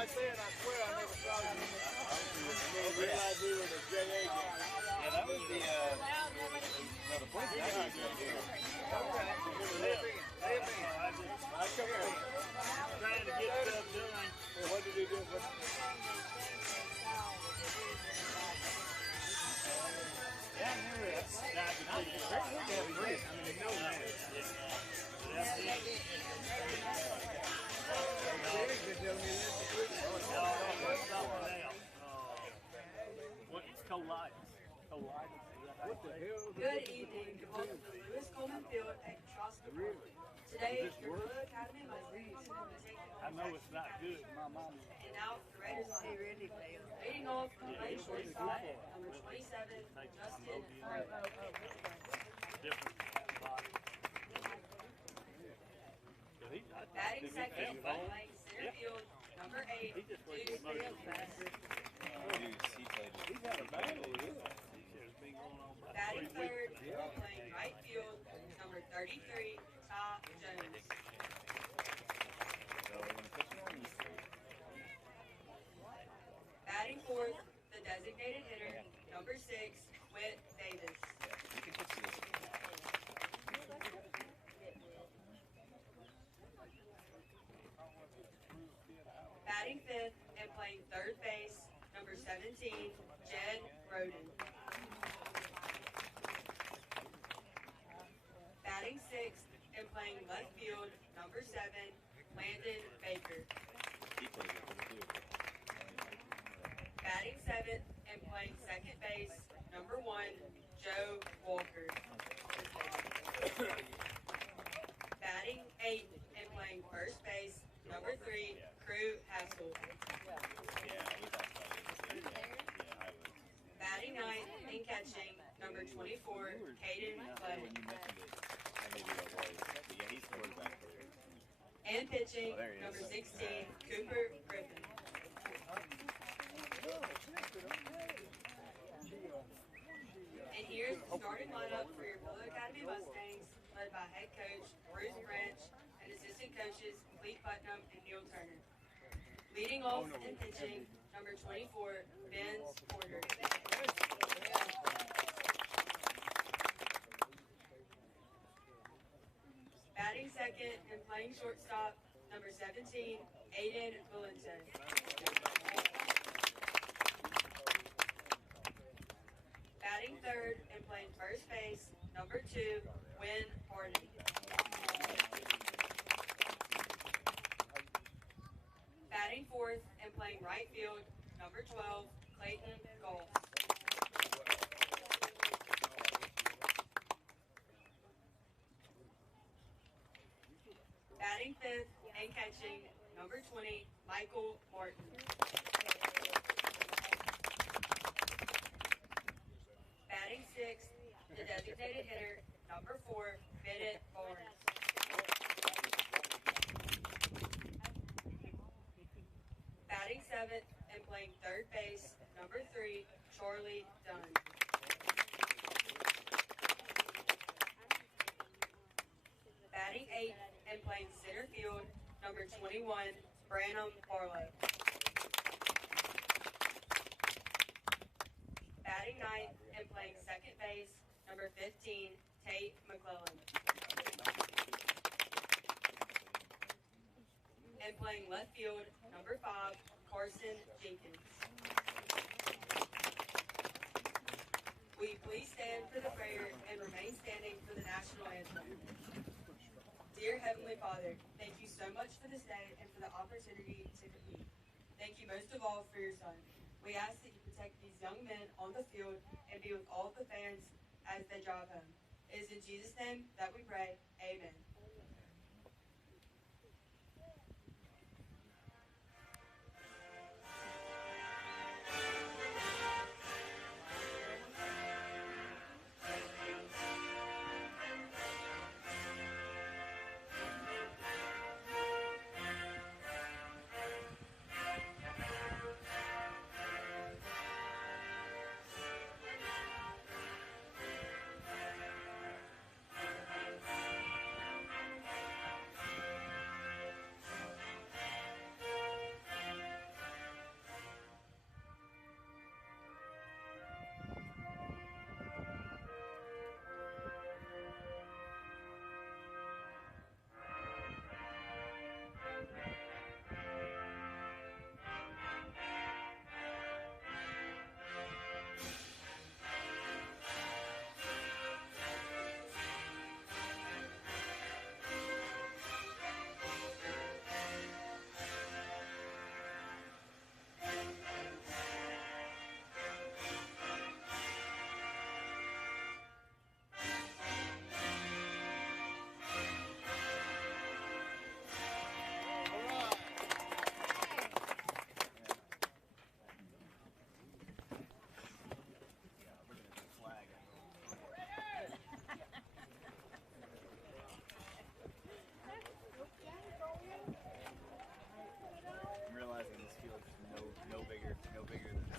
right there, and I swear I never saw you. I didn't realize we were the JA game. Yeah, that was the point. Okay. Trying to get stuff done. Well, what did he do? Yeah, I knew it. It's colitis. What the hell? Good evening. Welcome to Lewis Coleman Field at Trosca. Today, your Blue Academy Mustangs will take I know it's not good. My mom. and now the Raiders line. Leading off from lane shortstop, number 27, Justin Furlow. Different body. Batting second from lane center field, number 8, Deuce Bailey. Batting third, playing right field, number 33, Ty Jones. Batting fourth, the designated hitter, number 6, Whit Davis. Batting fifth and playing third base, number 17, Jed Roden. Batting sixth and playing left field, number 7, Landon Baker. Batting seventh and playing second base, number 1, Joe Walker. Batting eighth and playing first base, number 3, Crew Haskell. Batting ninth and catching, number 24, Caden Clay. And pitching, number 16, Cooper Griffin. And here's the starting lineup for your Blue Academy Mustangs, led by head coach Bruce Branch and assistant coaches Clete Putnam and Neil Turner. Leading off and pitching, number 24, Vince Porter. Batting second and playing shortstop, number 17, Aiden Valente. Batting third and playing first base, number 2, Wynn Hardy. Batting fourth and playing right field, number 12, Clayton Gold. Batting fifth and catching, number 20, Michael Martin. Batting sixth, the designated hitter, number 4, Bennett Barnes. Batting seventh and playing third base, number 3, Charlie Dunn. Batting eighth and playing center field, number 21, Branham Barlow. Batting ninth and playing second base, number 15, Tate McClellan. And playing left field, number 5, Carson Jenkins. Will you please stand for the prayer and remain standing for the national anthem? Dear Heavenly Father, thank you so much for this day and for the opportunity to compete. Thank you most of all for your son. We ask that you protect these young men on the field and be with all of the fans as they drive home. It is in Jesus' name that we pray. Amen.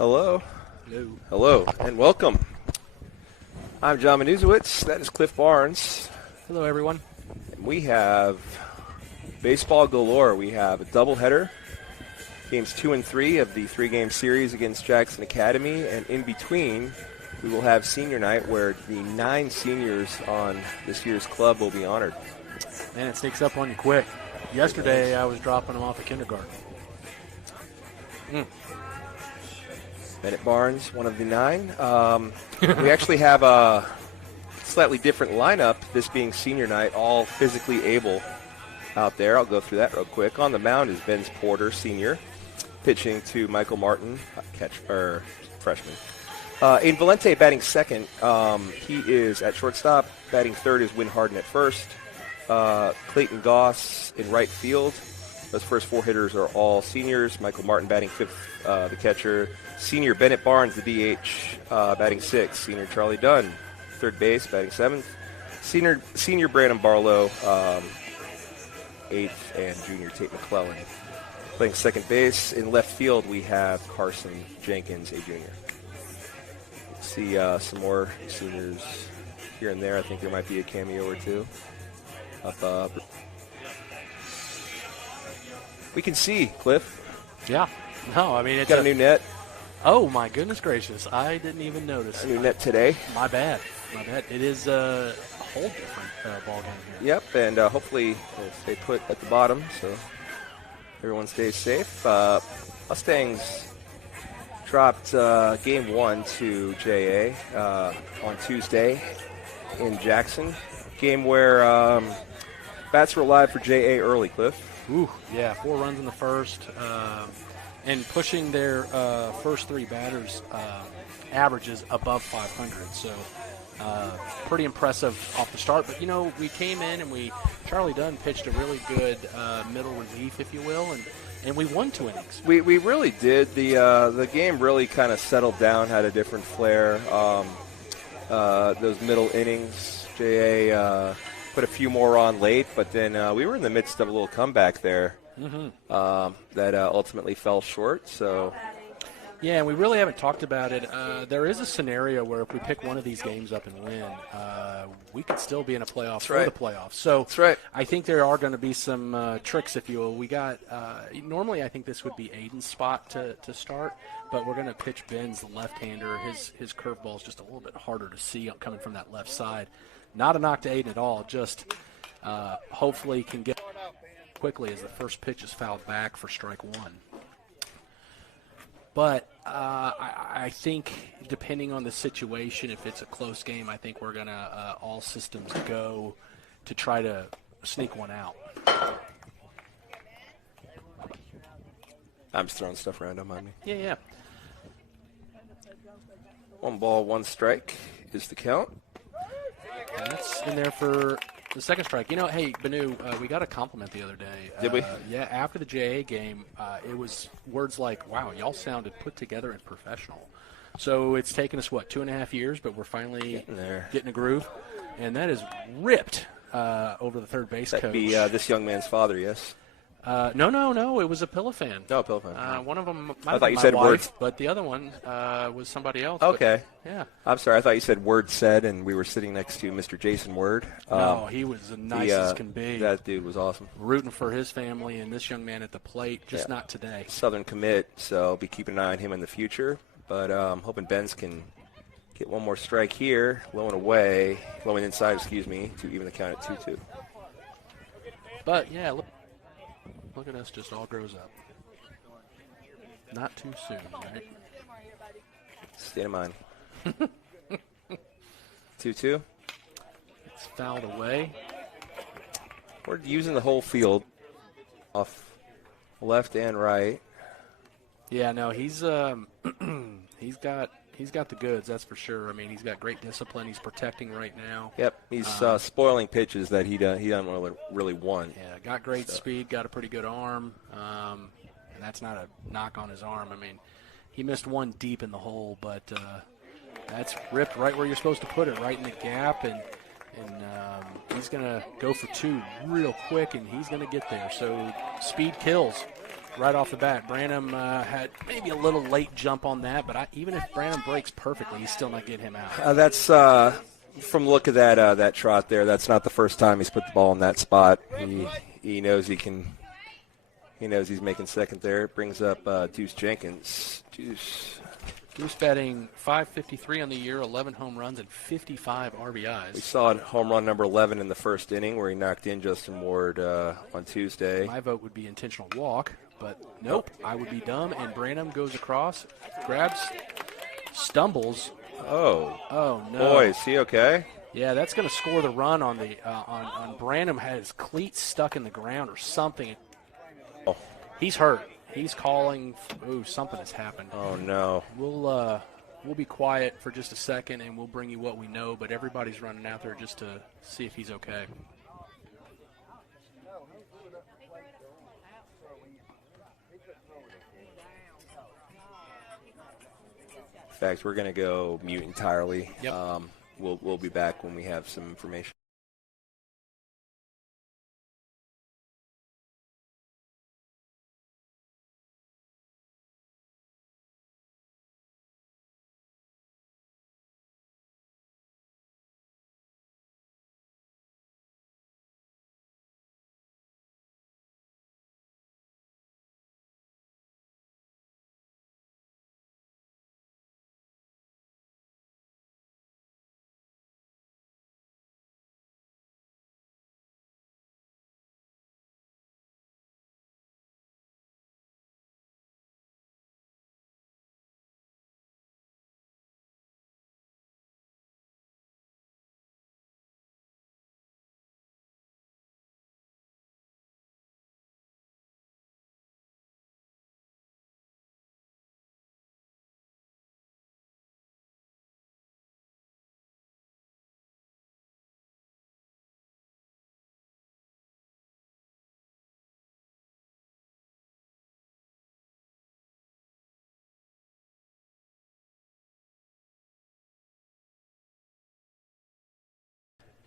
Hello. Hello. Hello, and welcome. I'm John Manuzowitz. That is Cliff Barnes. Hello, everyone. And we have baseball galore. We have a doubleheader, games 2 and 3 of the 3-game series against Jackson Academy, and in between, we will have senior night where the 9 seniors on this year's club will be honored. Man, it sneaks up on you quick. Yesterday, I was dropping them off at kindergarten. Bennett Barnes, one of the 9. We actually have a slightly different lineup, this being senior night, all physically able out there. I'll go through that real quick. On the mound is Benz Porter, senior, pitching to Michael Martin, freshman. Aiden Valente batting second. He is at shortstop. Batting third is Win Harden at first. Clayton Goss in right field. Those first 4 hitters are all seniors. Michael Martin batting fifth, the catcher. Senior Bennett Barnes, the DH, batting sixth. Senior Charlie Dunn, third base, batting seventh. Senior Brandon Barlow, eighth, and junior Tate McClellan playing second base. In left field, we have Carson Jenkins, a junior. See some more seniors here and there. I think there might be a cameo or two up. We can see, Cliff. Yeah. No, I mean, it's got a new net. Oh, my goodness gracious. I didn't even notice. A new net today. My bad. It is a whole different ball game here. Yep, and hopefully it'll stay put at the bottom so everyone stays safe. Mustangs dropped game 1 to JA on Tuesday in Jackson. Game where bats were alive for JA early, Cliff. Ooh, yeah, 4 runs in the first, and pushing their first 3 batters averages above 500. So pretty impressive off the start. But, we came in and Charlie Dunn pitched a really good middle relief, if you will, and we won 2 innings. We really did. The game really kind of settled down, had a different flair. Those middle innings, JA put a few more on late, but then we were in the midst of a little comeback there that ultimately fell short. So, yeah, and we really haven't talked about it. There is a scenario where if we pick one of these games up and win, we could still be in a playoff for the playoffs. So that's right. I think there are going to be some tricks, if you will. We got normally I think this would be Aiden's spot to start, but we're going to pitch Ben's the left-hander. His curveball is just a little bit harder to see coming from that left side. Not a knock to Aiden at all, just hopefully he can get quickly as the first pitch is fouled back for strike 1. But I think depending on the situation, if it's a close game, I think we're going to all systems go to try to sneak one out. I'm just throwing stuff around, don't mind me. Yeah. 1 ball, 1 strike is the count. And that's in there for the second strike. Hey, Banu, we got a compliment the other day. Did we? Yeah, after the JA game, it was words like, wow, y'all sounded put together and professional. So it's taken us, 2.5 years, but we're finally getting a groove. And that is ripped over the third base coach. That'd be this young man's father, yes? No. It was a Pillow fan. No, Pillow fan. One of them I might thought be you my said wife, words. but the other one was somebody else. Okay. But, yeah. I'm sorry. I thought you said Word said, and we were sitting next to Mr. Jason Word. No, he was as nice as can be. That dude was awesome. Rooting for his family and this young man at the plate, just not today. Southern commit, so I'll be keeping an eye on him in the future. But I'm hoping Benz can get one more strike here, low and inside, to even the count at 2-2. But, yeah, look at us, just all grows up. Not too soon, right? State of mind. 2-2. It's fouled away. We're using the whole field off left and right. Yeah, no, he's got the goods, that's for sure. I mean, he's got great discipline. He's protecting right now. Yep, he's spoiling pitches that he doesn't really want. Yeah, got great speed, got a pretty good arm, and that's not a knock on his arm. I mean, he missed one deep in the hole, but that's ripped right where you're supposed to put it, right in the gap, and he's going to go for 2 real quick, and he's going to get there. So speed kills. right off the bat. Branham had maybe a little late jump on that, but even if Branham breaks perfectly, he's still not getting him out. That's from the look of that trot there. That's not the first time he's put the ball in that spot. He knows he can. He knows he's making second there. It brings up Deuce Jenkins. Deuce batting .553 on the year, 11 home runs and 55 RBIs. We saw home run number 11 in the first inning where he knocked in Justin Ward on Tuesday. My vote would be intentional walk, but nope, I would be dumb. And Branham goes across, grabs, stumbles. Oh no! Boy, is he okay? Yeah, that's going to score the run on the on Branham. Had his cleats stuck in the ground or something. Oh. He's hurt. He's calling. Ooh, something has happened. Oh no! We'll be quiet for just a second, and we'll bring you what we know. But everybody's running out there just to see if he's okay. In fact, we're going to go mute entirely. Yep. We'll be back when we have some information.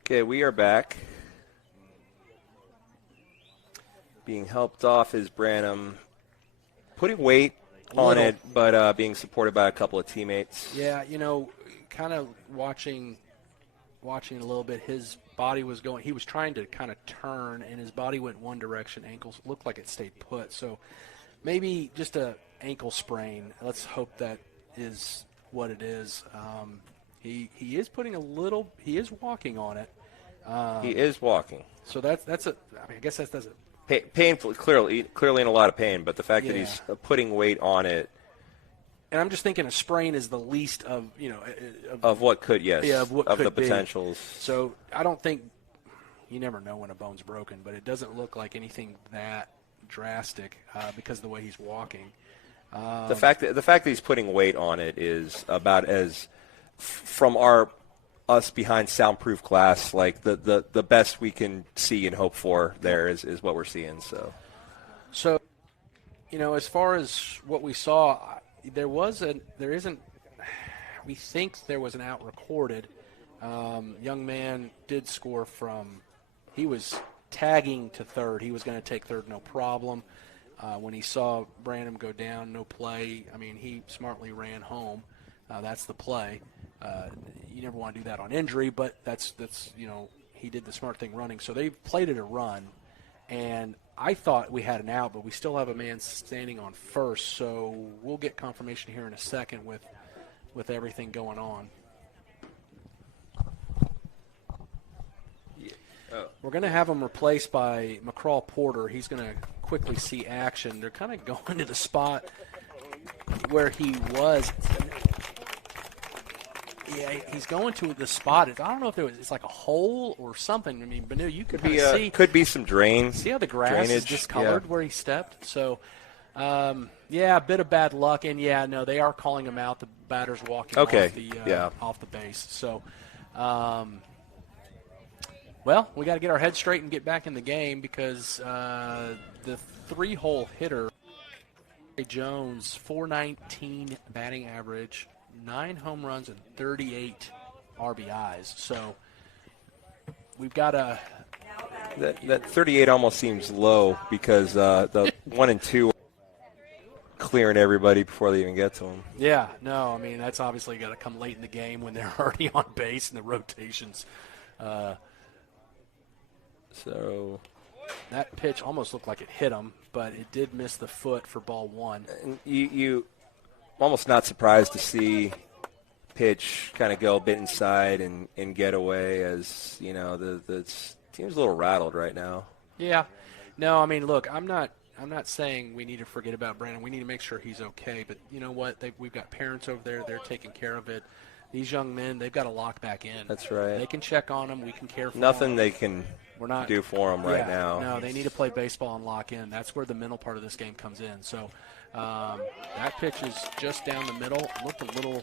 Okay, we are back. Being helped off is Branham, putting weight on it, but being supported by a couple of teammates. Yeah, kind of watching a little bit. His body was going. He was trying to kind of turn, and his body went one direction. Ankles looked like it stayed put. So maybe just a ankle sprain. Let's hope that is what it is. He is putting a little. He is walking on it. He is walking. So that's a. I guess that's a painful. Clearly in a lot of pain. But the fact that he's putting weight on it. And I'm just thinking a sprain is the least of of what could of what of could the be. potentials. So I don't think you never know when a bone's broken, but it doesn't look like anything that drastic because of the way he's walking. The fact that he's putting weight on it is about as from us behind soundproof glass, like the best we can see and hope for there is what we're seeing. So as far as what we saw, we think there was an out recorded. Young man did score he was tagging to third. He was going to take third, no problem. When he saw Branham go down, no play, he smartly ran home. That's the play. You never want to do that on injury, but that's he did the smart thing running. So they played it a run, and I thought we had an out, but we still have a man standing on first. So we'll get confirmation here in a second with everything going on. We're going to have him replaced by McCraw Porter. He's going to quickly see action. They're kind of going to the spot where he was. Yeah, he's going to the spot. I don't know if it's like a hole or something. Banu, you could see. Could be some drains. See how the grass is discolored where he stepped? So, a bit of bad luck. And, they are calling him out. The batter's walking off the base. So, we got to get our head straight and get back in the game because the three-hole hitter, Jones, .419 batting average, 9 home runs and 38 RBIs. So we've got that 38 almost seems low because the 1 and 2 clearing everybody before they even get to him. Yeah, no, I mean, that's obviously got to come late in the game when they're already on base and the rotations. So That pitch almost looked like it hit him, but it did miss the foot for ball one. and you almost not surprised to see pitch kind of go a bit inside and get away, as the team's a little rattled right now. Yeah. No, I mean, look, I'm not saying we need to forget about Brandon. We need to make sure he's okay. But you know what? We've got parents over there. They're taking care of it. These young men, they've got to lock back in. That's right. They can check on them. We can care for Nothing them. they can do for them right now. No, they need to play baseball and lock in. That's where the mental part of this game comes in. So that pitch is just down the middle. It looked a little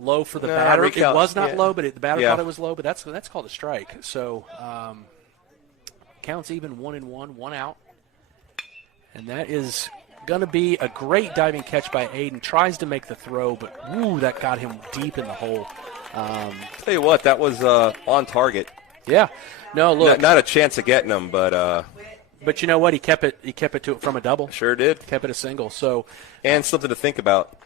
low for the batter. It was not low, but the batter thought it was low. But that's called a strike. So counts even 1-1, 1 out. And that is going to be a great diving catch by Aiden. Tries to make the throw, but that got him deep in the hole. Tell you what, that was on target. Yeah. No, look. Not a chance of getting him, but you know what? He kept it from a double. Sure did. Kept it a single. So. And something to think about.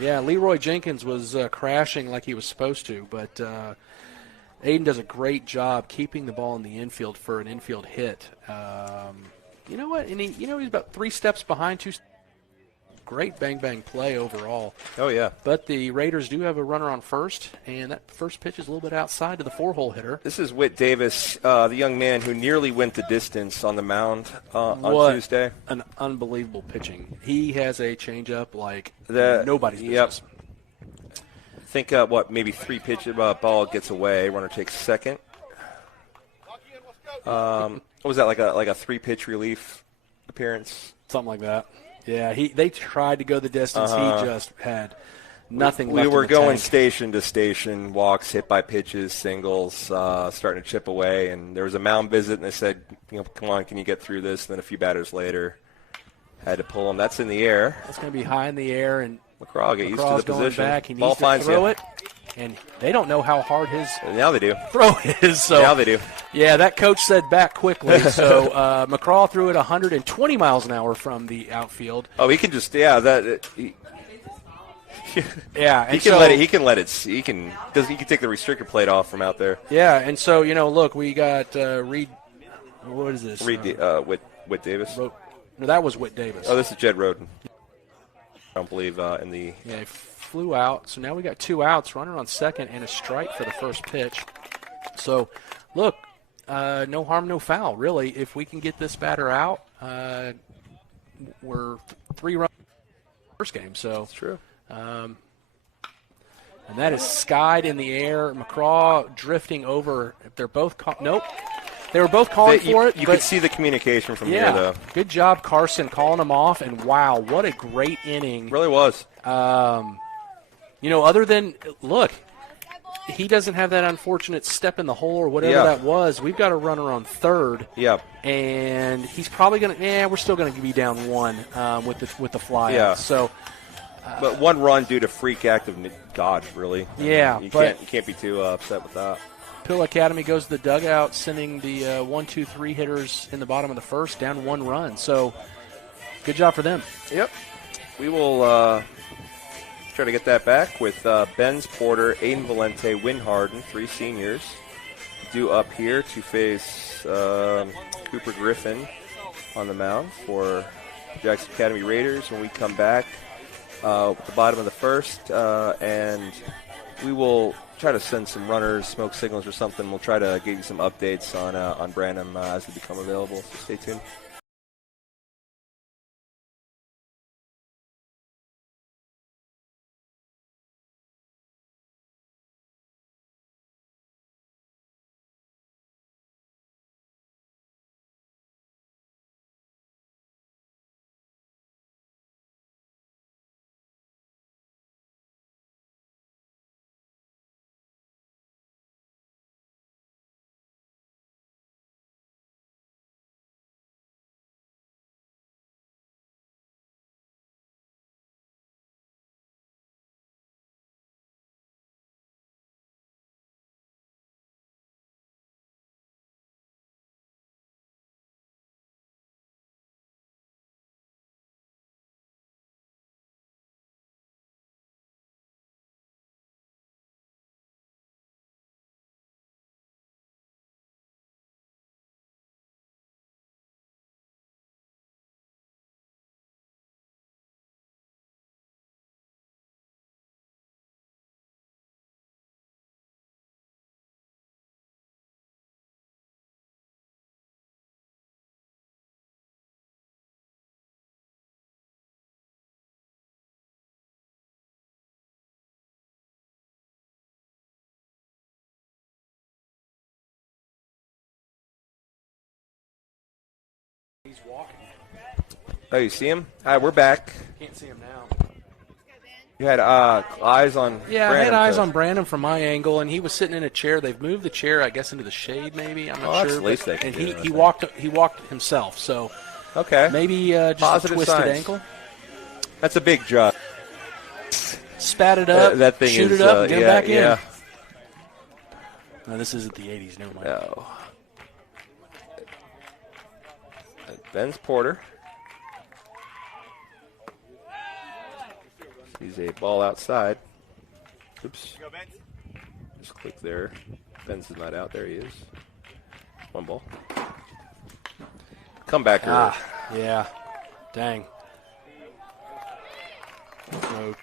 Yeah, Leroy Jenkins was crashing like he was supposed to, but Aiden does a great job keeping the ball in the infield for an infield hit. You know what? And he's about 3 steps behind, 2. Great bang play overall. Oh yeah. But the Raiders do have a runner on first, and that first pitch is a little bit outside to the 4-hole hitter. This is Whit Davis, the young man who nearly went the distance on the mound on Tuesday. An unbelievable pitching. He has a changeup like nobody's business. I think maybe 3 pitches. Ball gets away. Runner takes second. What was that, like a 3-pitch relief appearance? Something like that. Yeah, they tried to go the distance. He just had nothing left. We were in the going tank. station to station, walks, hit by pitches, singles, starting to chip away. And there was a mound visit, and they said, come on, can you get through this? And then a few batters later, had to pull him. That's in the air. That's going to be high in the air, and McCraw get used to the going position. back. He Ball needs to finds throw you. it, and they don't know how hard his Now they do. throw is. So Now they do. Yeah, that coach said back quickly. So McCraw threw it 120 miles an hour from the outfield. Oh, he can just he and can let it. He can take the restrictor plate off from out there. Yeah, and so look, we got Reed. What is this? Whit Davis. No, that was Whit Davis. Oh, this is Jed Roden. I don't believe in the. Yeah, he flew out. So now we got 2 outs, runner on second, and a strike for the first pitch. So, look, no harm, no foul, really. If we can get this batter out, we're 3 runs first game. So That's true. And that is skied in the air. McCraw drifting over. They're both nope. They were both calling for it. You could see the communication from here, though. Good job, Carson, calling them off. And, wow, what a great inning. Really was. Other than, look, he doesn't have that unfortunate step in the hole or whatever that was. We've got a runner on third. Yeah. And he's probably going to, we're still going to be down 1 with the fly out. So, but 1 run due to freak act of God, really. Yeah. You can't be too upset with that. Pill Academy goes to the dugout, sending the 1, 2, 3 hitters in the bottom of the first down 1 run. So, good job for them. Yep. We will try to get that back with Benz Porter, Aiden Valente, Win Harden, 3 seniors, due up here to face Cooper Griffin on the mound for Jackson Academy Raiders when we come back at the bottom of the first. And we will try to send some runners, smoke signals or something. We'll try to give you some updates on Branham as they become available. So stay tuned. He's walking. Oh, you see him? All right, we're back. Can't see him now. You had eyes on Yeah, I Branham had eyes to- on Branham from my angle, and he was sitting in a chair. They've moved the chair, I guess, into the shade. Maybe I'm not that's sure. the least but- they can and do, I he think. walked himself. So Okay. maybe just Positive a twisted signs. ankle. That's a big drop. Spat it up. That thing shoot is, it up, and get yeah, back in. yeah. No, this isn't the '80s. Never mind. No. Ben's Porter. Sees a ball outside. Oops. Go, Benz. Just click there. Ben's is not out. There he is. One ball. Come back early. Yeah. Dang. So,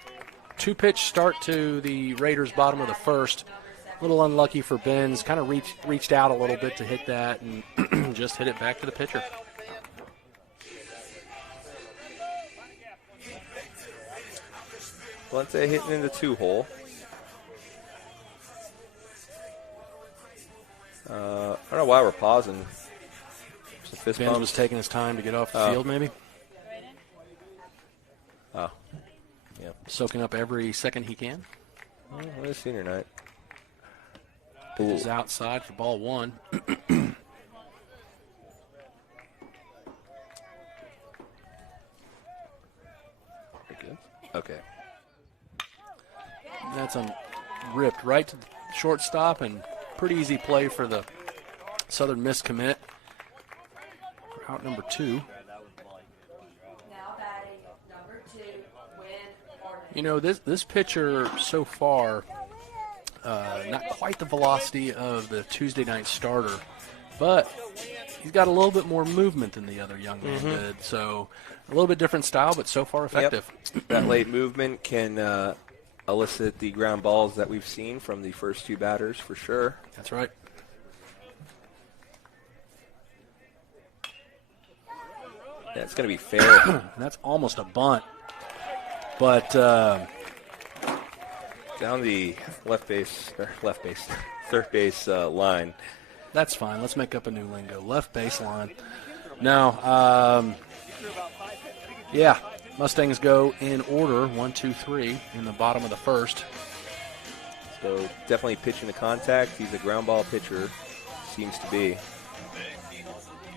2-pitch start to the Raiders' bottom of the first. A little unlucky for Benz. Kind of reached out a little bit to hit that and just hit it back to the pitcher. Valente hitting in the 2-hole. I don't know why we're pausing. Just a fist Benz bump. was taking his time to get off the Oh. field, maybe. Oh. Yeah. Soaking up every second he can. Well, it's senior night. Pitch is outside for ball one. Very good. Okay. That's ripped right to the shortstop, and pretty easy play for the Southern Miss commit. Out number 2. Now batting number 2, Win Harmon. You know, this pitcher so far, not quite the velocity of the Tuesday night starter, but he's got a little bit more movement than the other young man did. So a little bit different style, but so far effective. That late movement can elicit the ground balls that we've seen from the first 2 batters for sure. That's right. Yeah, it's going to be fair. That's almost a bunt. But Down the third base line. that's fine. Let's make up a new lingo. Left baseline. No. Yeah. Mustangs go in order, 1, 2, 3, in the bottom of the first. So definitely pitching to contact. He's a ground ball pitcher, seems to be.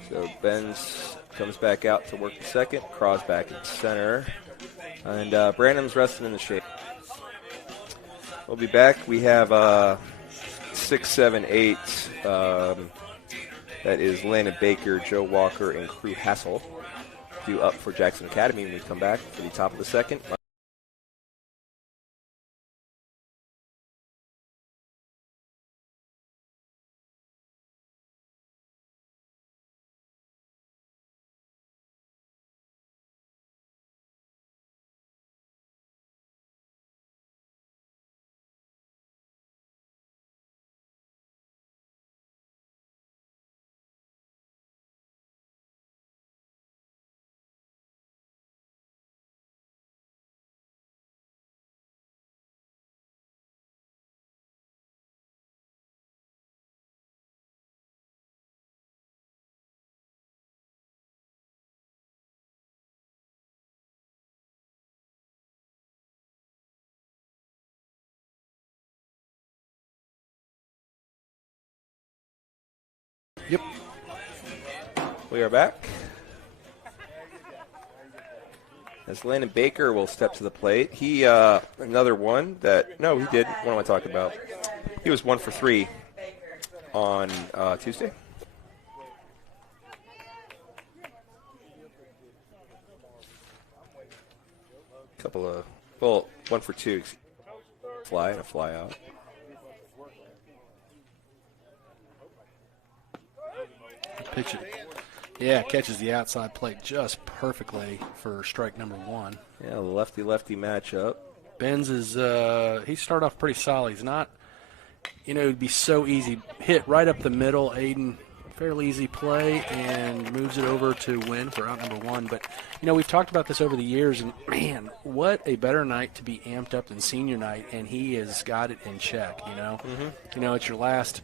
So Benz comes back out to work the second. Craw's back at center. And Branham's resting in the shade. We'll be back. We have 6, 7, 8. That is Landon Baker, Joe Walker, and Crew Hassel. Due up for Jackson Academy when we come back for the top of the second. Yep. We are back. As Landon Baker will step to the plate. He, another one that, no, he did. What am I talking about? He was 1 for 3 on Tuesday. Couple of, well, 1 for 2. Fly and a fly out. Pitch it. Yeah, catches the outside plate just perfectly for strike number 1. Yeah, the lefty-lefty matchup. Benz is, he started off pretty solid. He's not, it'd be so easy. Hit right up the middle. Aiden, fairly easy play, and moves it over to Win for out number 1. But, we've talked about this over the years, and, man, what a better night to be amped up than senior night, and he has got it in check, It's your last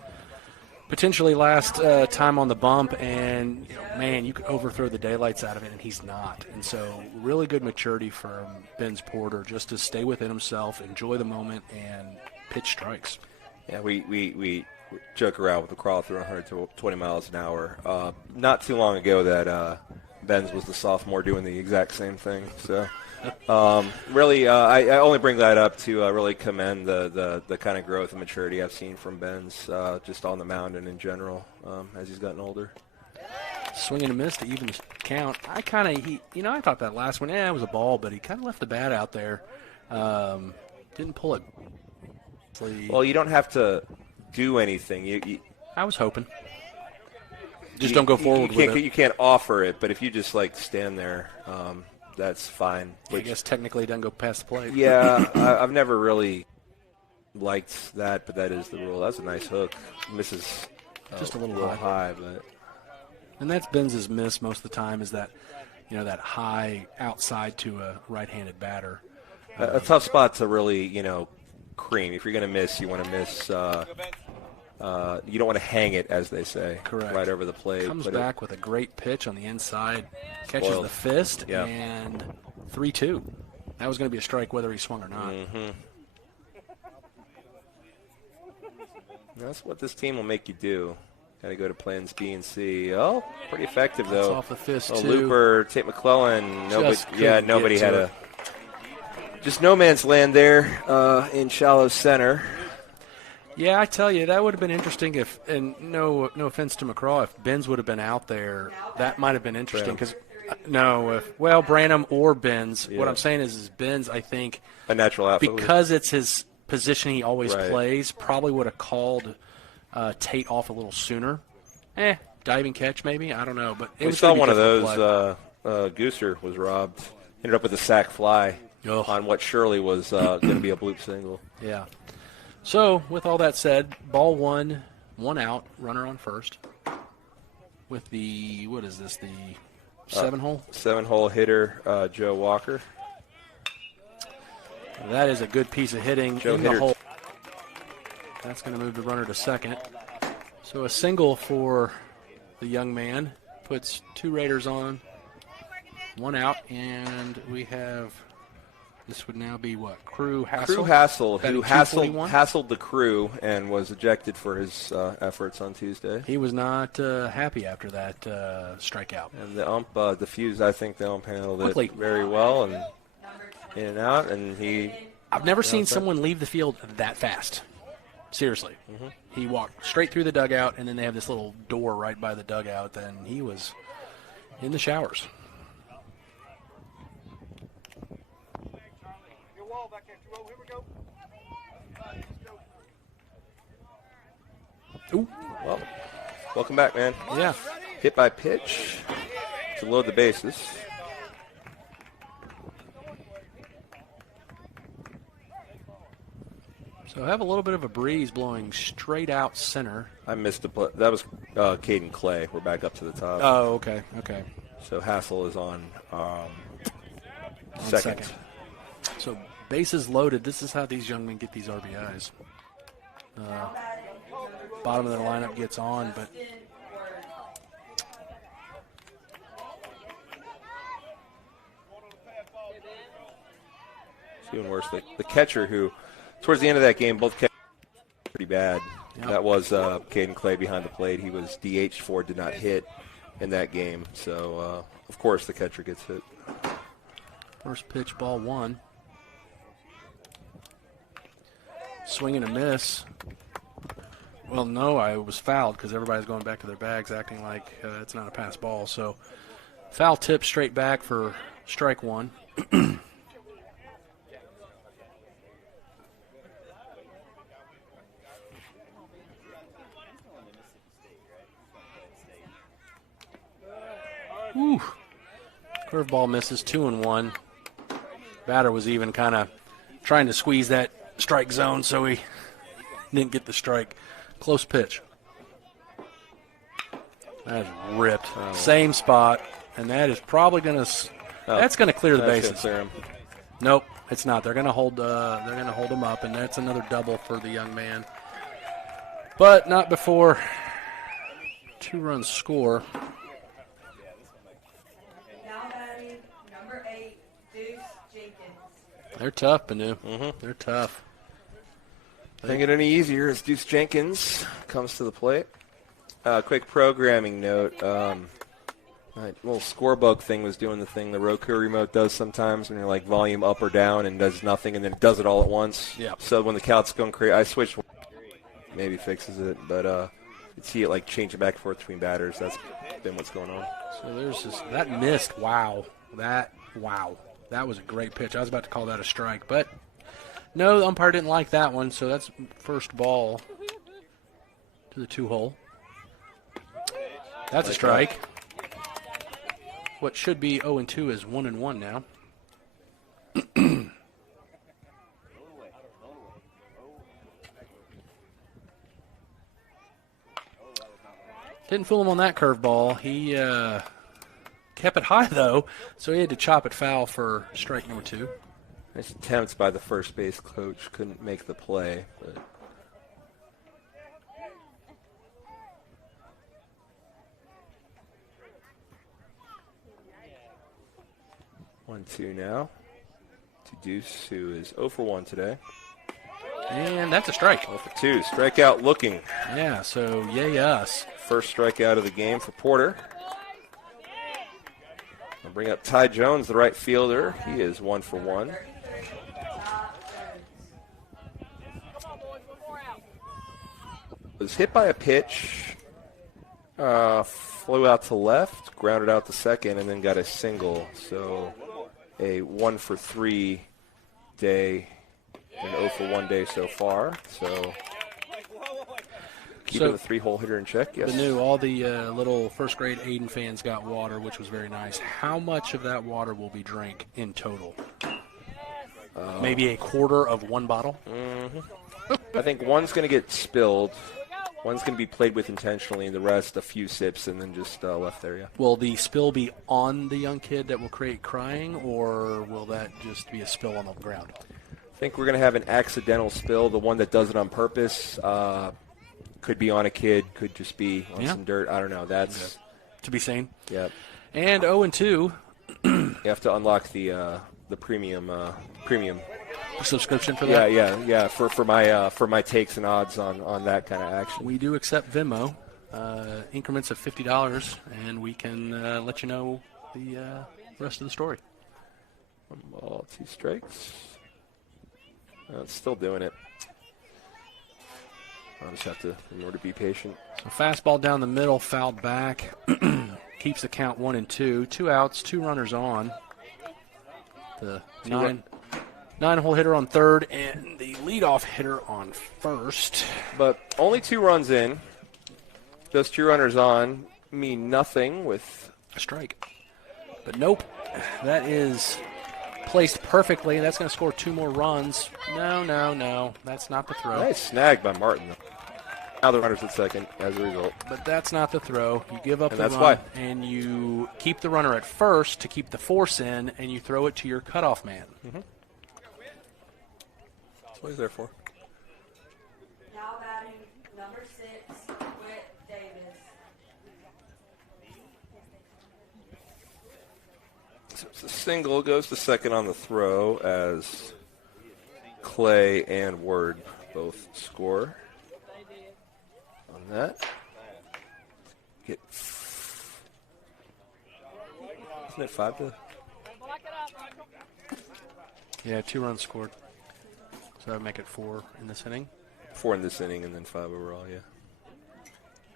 potentially last time on the bump, and man, you could overthrow the daylights out of it, and he's not. And so, really good maturity from Benz Porter, just to stay within himself, enjoy the moment, and pitch strikes. Yeah, we joke around with the crawl through 120 miles an hour. Not too long ago, that Benz was the sophomore doing the exact same thing. So. Really, I only bring that up to really commend the kind of growth and maturity I've seen from Benz just on the mound and in general as he's gotten older. Swing and a miss to even the count. I thought that last one, it was a ball, but he kind of left the bat out there. Didn't pull it. Well, you don't have to do anything. I was hoping. Just don't go forward with it. You can't offer it, but if you just stand there. That's fine. I guess technically it doesn't go past the plate. Yeah, I've never really liked that, but that is the rule. That's a nice hook. Misses just a little high, but and that's Benz's miss most of the time is that that high outside to a right-handed batter. A tough spot to really cream. If you're going to miss, you want to miss. You don't want to hang it, as they say. Correct. Right over the plate. Comes back with a great pitch on the inside, catches the fist, and 3-2. That was going to be a strike whether he swung or not. Mm-hmm. That's what this team will make you do. Got to go to plans B and C. Oh, pretty effective though. That's off the fist too. Looper, Tate McClellan. Nobody had just no man's land there in shallow center. Yeah, I tell you, that would have been interesting if, and no offense to McCraw, if Benz would have been out there, that might have been interesting. Because Branham or Benz. Yeah. What I'm saying is Benz, I think, a natural outfielder. Because it's his position he always plays, probably would have called Tate off a little sooner. Diving catch maybe, I don't know. But we saw one of those. Gooser was robbed. Ended up with a sac fly on what surely was going to be a bloop single. Yeah. So, with all that said, ball one out, runner on first. With the, what is this, the 7-hole? 7-hole hitter, Joe Walker. That is a good piece of hitting in the hole. That's going to move the runner to second. So a single for the young man puts 2 Raiders on, 1 out, and we have... This would now be what? Crew Hassel? Crew Hassel, who hassled the Crew and was ejected for his efforts on Tuesday. He was not happy after that strikeout. And the ump diffused. I think the ump handled it very well and in and out. And I've never seen someone leave the field that fast. Seriously. Mm-hmm. He walked straight through the dugout, and then they have this little door right by the dugout, and he was in the showers. Ooh. Well, welcome back, man. Yeah. Hit by pitch to load the bases. So I have a little bit of a breeze blowing straight out center. I missed the play. That was Caden Clay. We're back up to the top. Oh, okay. So Hassel is on second. So bases loaded. This is how these young men get these RBIs. Bottom of the lineup gets on, but it's even worse. The catcher who, towards the end of that game, both catchers were pretty bad. Yep. That was Caden Clay behind the plate. He was DH'd for, did not hit in that game. So, of course, the catcher gets hit. First pitch, ball 1. Swing and a miss. Well, no, I was fouled because everybody's going back to their bags acting like it's not a pass ball. So foul tip straight back for strike 1. Whew. Curveball misses, 2-1. Batter was even kind of trying to squeeze that strike zone so he didn't get the strike. Close pitch. That is ripped. Oh. Same spot, and that is probably going to. That's going to clear the bases. Clear him. Nope, it's not. They're going to hold. They're going to hold him up, and that's another double for the young man. But not before 2-run score. Now batting number 8, Deuce Jenkins. They're tough, Banu. They're tough. Doesn't get any easier as Deuce Jenkins comes to the plate. Quick programming note. My little scorebug thing was doing the thing the Roku remote does sometimes when you're like volume up or down and does nothing and then it does it all at once. Yeah. So when the count's going crazy, I switched. Maybe fixes it, but you see it like changing back and forth between batters. That's been what's going on. So there's this, that missed. Wow. That was a great pitch. I was about to call that a strike, but no, the umpire didn't like that one, so that's first ball to the 2-hole. That's a strike. What should be 0-2 is 1-1 now. Didn't fool him on that curveball. He kept it high, though, so he had to chop it foul for strike number 2. Nice attempts by the first base coach. Couldn't make the play. But 1-2 now to Deuce, who is 0 for 1 today. And that's a strike. 0 for 2. Strikeout looking. Yeah, so yay us. First strikeout of the game for Porter. I'll bring up Ty Jones, the right fielder. He is 1 for 1. 33, Todd Jones. Was hit by a pitch, flew out to left, grounded out to second, and then got a single. So a 1 for 3 day, and 0 for 1 day so far. So keeping the 3-hole hitter in check. Yes. All the little first grade Aiden fans got water, which was very nice. How much of that water will be drank in total? Maybe a quarter of one bottle? I think one's going to get spilled. One's going to be played with intentionally, and the rest a few sips and then just left there, yeah. Will the spill be on the young kid that will create crying, or will that just be a spill on the ground? I think we're going to have an accidental spill. The one that does it on purpose could be on a kid, could just be on some dirt. I don't know. That's to be seen. Yep. And 0-2. You have to unlock the premium subscription for that. Yeah. For my takes and odds on that kind of action. We do accept Venmo, increments of $50, and we can let you know the rest of the story. 1 ball, 2 strikes. It's still doing it. I'll just have to remember to be patient. So fastball down the middle, fouled back. Keeps the count 1-2. 2 outs, 2 runners on. The 9-hole hitter on third and the leadoff hitter on first. But only 2 runs in. Those 2 runners on mean nothing with a strike. But nope, that is placed perfectly, and that's going to score 2 more runs. No, that's not the throw. Nice snag by Martin. Now the runner's at second as a result. But that's not the throw. You give up and the that's run, why. And you keep the runner at first to keep the force in, and you throw it to your cutoff man. Mm-hmm. That's what he's there for. Now batting number 6, Whit Davis. So it's a single, goes to second on the throw as Clay and Word both score on that. Isn't it 5 to? Yeah, 2 runs scored. So that would make it 4 in this inning. 4 in this inning and then 5 overall, yeah.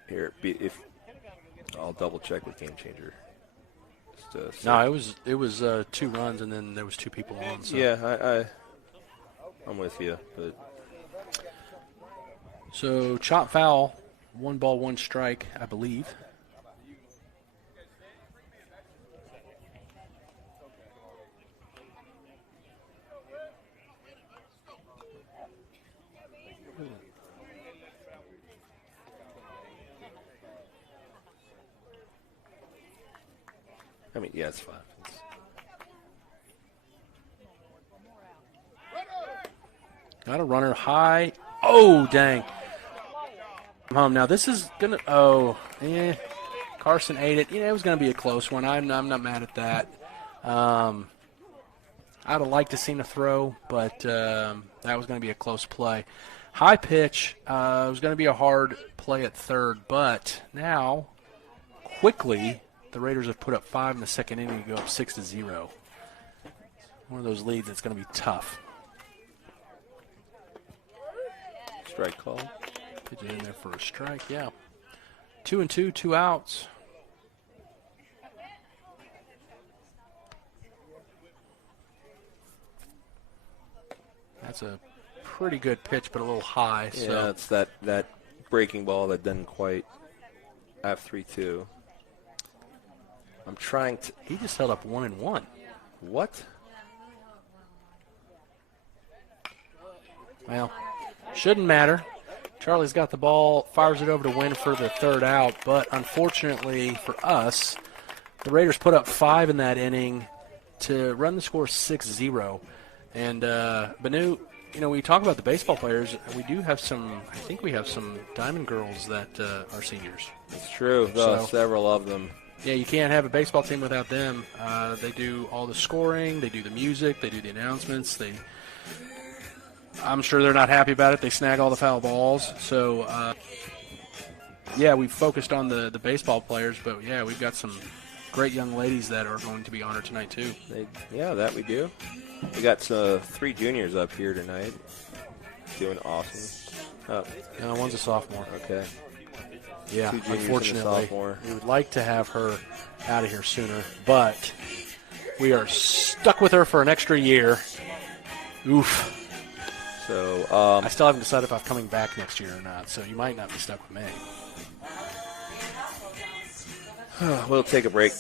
Here, if I'll double check with Game Changer. No, it was 2 runs and then there was 2 people on. So. Yeah, I'm with you, but so chop foul, 1 ball, 1 strike, I believe. I mean, yeah, it's 5. Got a runner high. Oh, dang. Now this is going to, Carson ate it. It was going to be a close one. I'm not mad at that. I'd have liked to seen a throw, but that was going to be a close play. High pitch. It was going to be a hard play at third, but now, quickly, the Raiders have put up 5 in the second inning to go up 6-0. One of those leads that's going to be tough. Strike call. Pitch it in there for a strike, yeah. 2-2, 2 outs. That's a pretty good pitch, but a little high. Yeah, So it's that breaking ball that doesn't quite have 3-2. I'm trying to. he just held up 1-1. What? Well, shouldn't matter. Charlie's got the ball, fires it over to Wynn for the third out, but unfortunately for us, the Raiders put up 5 in that inning to run the score 6-0. And Banu, when you talk about the baseball players, we do have some. I think we have some Diamond girls that are seniors. It's true. So- Several of them. Yeah, you can't have a baseball team without them. They do all the scoring, they do the music, they do the announcements. I'm sure they're not happy about it. They snag all the foul balls. So, yeah, we've focused on the baseball players, but, yeah, we've got some great young ladies that are going to be honored tonight, too. Yeah, that we do. We got 3 juniors up here tonight. Doing awesome. Oh, No, one's a sophomore. okay. Yeah, 2 juniors and a unfortunately. sophomore. We would like to have her out of here sooner, but we are stuck with her for an extra year. Oof. So, I still haven't decided if I'm coming back next year or not, so you might not be stuck with me. we'll take a break.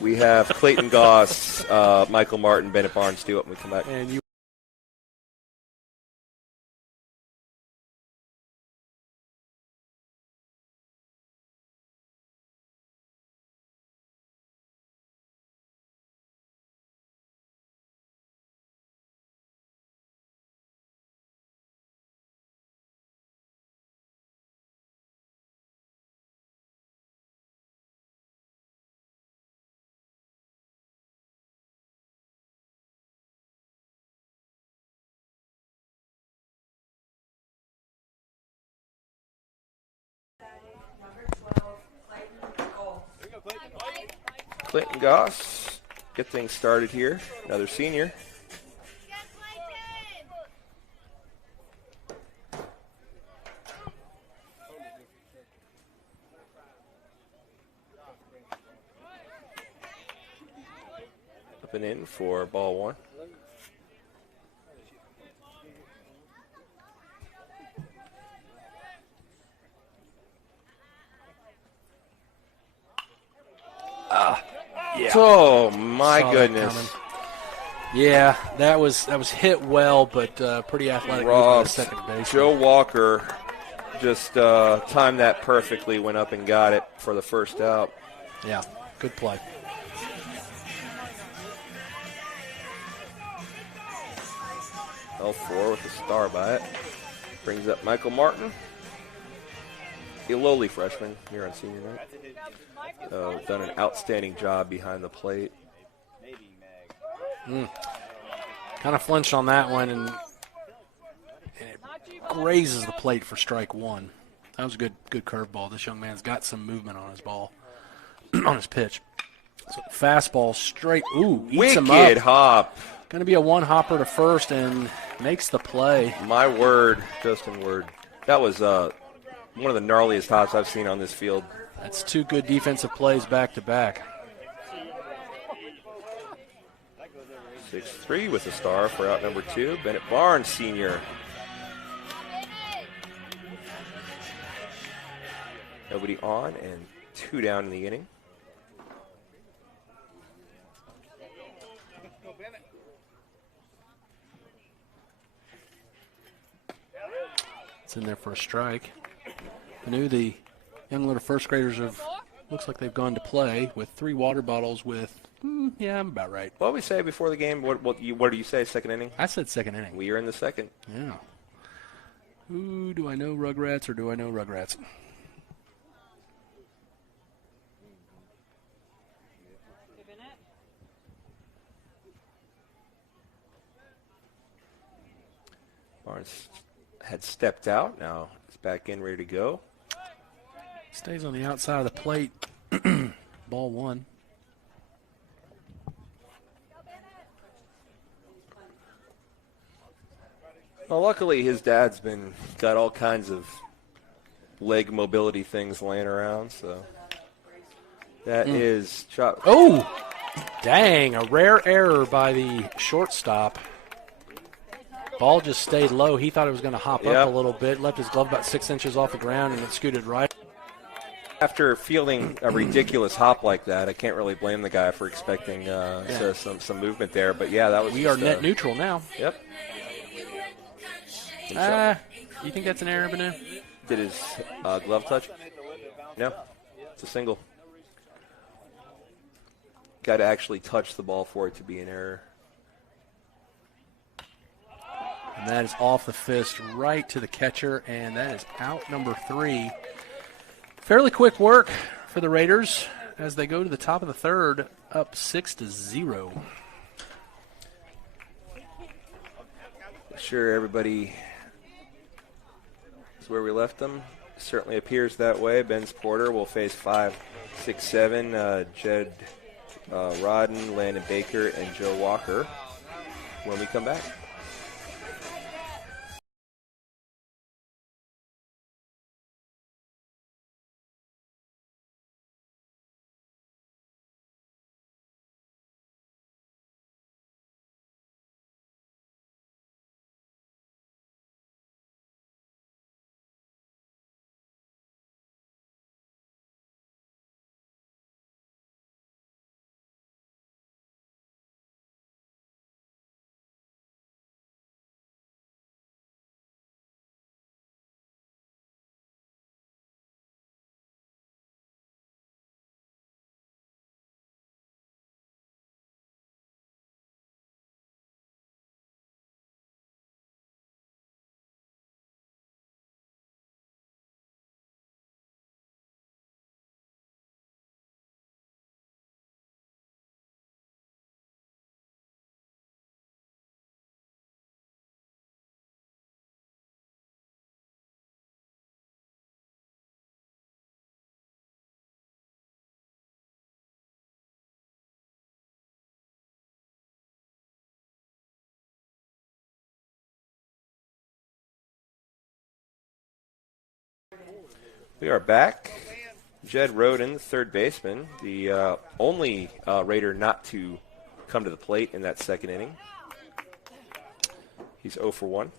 We have Clayton Goss, Michael Martin, Bennett Barnes due up when we come back. And you Clayton Goss, get things started here. Another senior. Up and in for ball 1. Yeah. Oh my Saw that goodness! coming. Yeah, that was hit well, but pretty athletic move by the Robbed. second baseman. Joe Walker just timed that perfectly. Went up and got it for the first out. Yeah, good play. L4 with a star by it. Brings up Michael Martin. A lowly freshman here on senior night. Done an outstanding job behind the plate. Kind of flinched on that one, and it grazes the plate for strike 1. That was a good curveball. This young man's got some movement on his ball, on his pitch. So fastball straight. Ooh, eats him Wicked up. hop. Going to be a one-hopper to first and makes the play. My word, Justin Word. That was one of the gnarliest hops I've seen on this field. That's 2 good defensive plays back-to-back. 6-3 with a star for out number 2. Bennett Barnes, senior. Nobody on and 2 down in the inning. It's in there for a strike. The young little first graders looks like they've gone to play with 3 water bottles with, yeah, I'm about right. What did we say before the game? What did you say, second inning? I said second inning. We are in the second. Yeah. Ooh, do I know Rugrats or do I know Rugrats? had stepped out. Now it's back in, ready to go. Stays on the outside of the plate. Ball 1. Well, luckily his dad's got all kinds of leg mobility things laying around, so that is chop. Oh, dang, a rare error by the shortstop. Ball just stayed low. He thought it was going to hop up a little bit, left his glove about 6 inches off the ground, and it scooted right. After fielding a ridiculous hop like that, I can't really blame the guy for expecting some movement there. But yeah, that was. We are net neutral now. Yep. You think that's an error, Banu? Did his glove touch? No, it's a single. Got to actually touch the ball for it to be an error. And that is off the fist right to the catcher, and that is out number 3. Fairly quick work for the Raiders as they go to the top of the third, up 6-0. Sure, everybody is where we left them. Certainly appears that way. Ben's Porter will face 5, 6, 7. Jed Rodden, Landon Baker, and Joe Walker when we come back. We are back. Jed Rodden, third baseman, the only Raider not to come to the plate in that second inning. He's 0 for 1.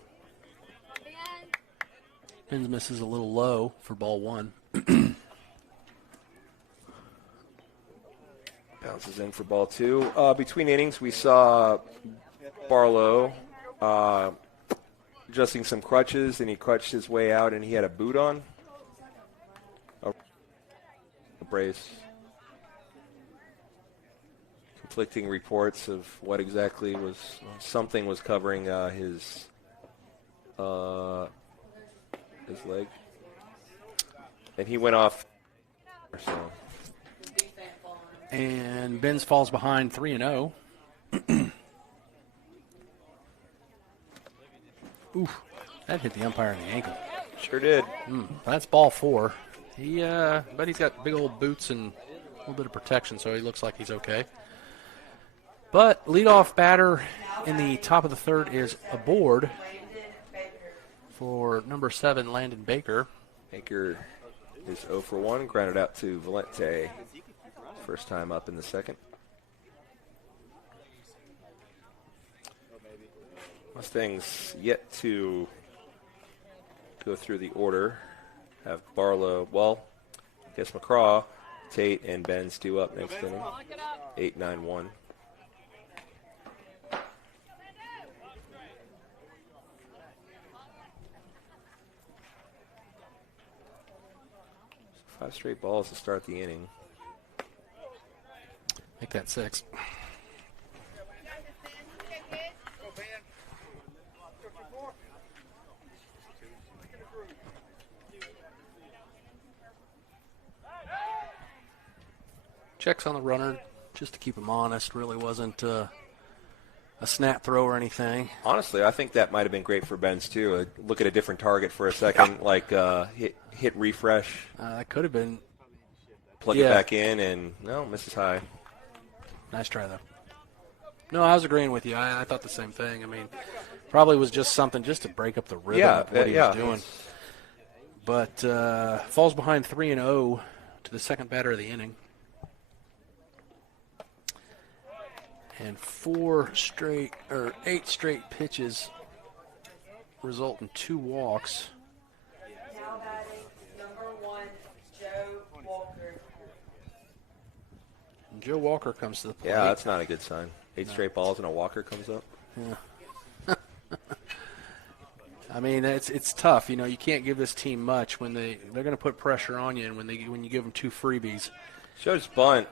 Ben's misses a little low for ball 1. Bounces in for ball 2. Between innings, we saw Barlow adjusting some crutches, and he crutched his way out, and he had a boot on. A brace. Conflicting reports of what exactly was. Something was covering his leg, and he went off. So. And Benz falls behind 3-0. Oof, that hit the umpire in the ankle. Sure did. That's ball 4. But he's got big old boots and a little bit of protection, so he looks like he's okay. But leadoff batter in the top of the third is aboard for number 7, Landon Baker. Baker is 0 for 1, grounded out to Valente. First time up in the second. Mustangs yet to go through the order. Have Barlow, I guess McCraw, Tate, and Benz due up next inning. 8-9-1. Five straight balls to start the inning. Make that 6. Checks on the runner just to keep him honest. Really wasn't a snap throw or anything. Honestly, I think that might have been great for Benz too. Look at a different target for a second, like hit refresh, That could have been. plug it back in, and no, misses high. Nice try, though. No, I was agreeing with you. I thought the same thing. I mean, probably was just something just to break up the rhythm of what he was doing. But falls behind 3-0 to the second batter of the inning. And 8 straight pitches result in 2 walks. Now batting number 1, Joe Walker. And Joe Walker comes to the plate. Yeah, that's not a good sign. 8 straight balls and a walker comes up. Yeah. I mean, it's tough. You know, you can't give this team much when they're going to put pressure on you, and when you give them 2 freebies. Shows bunt.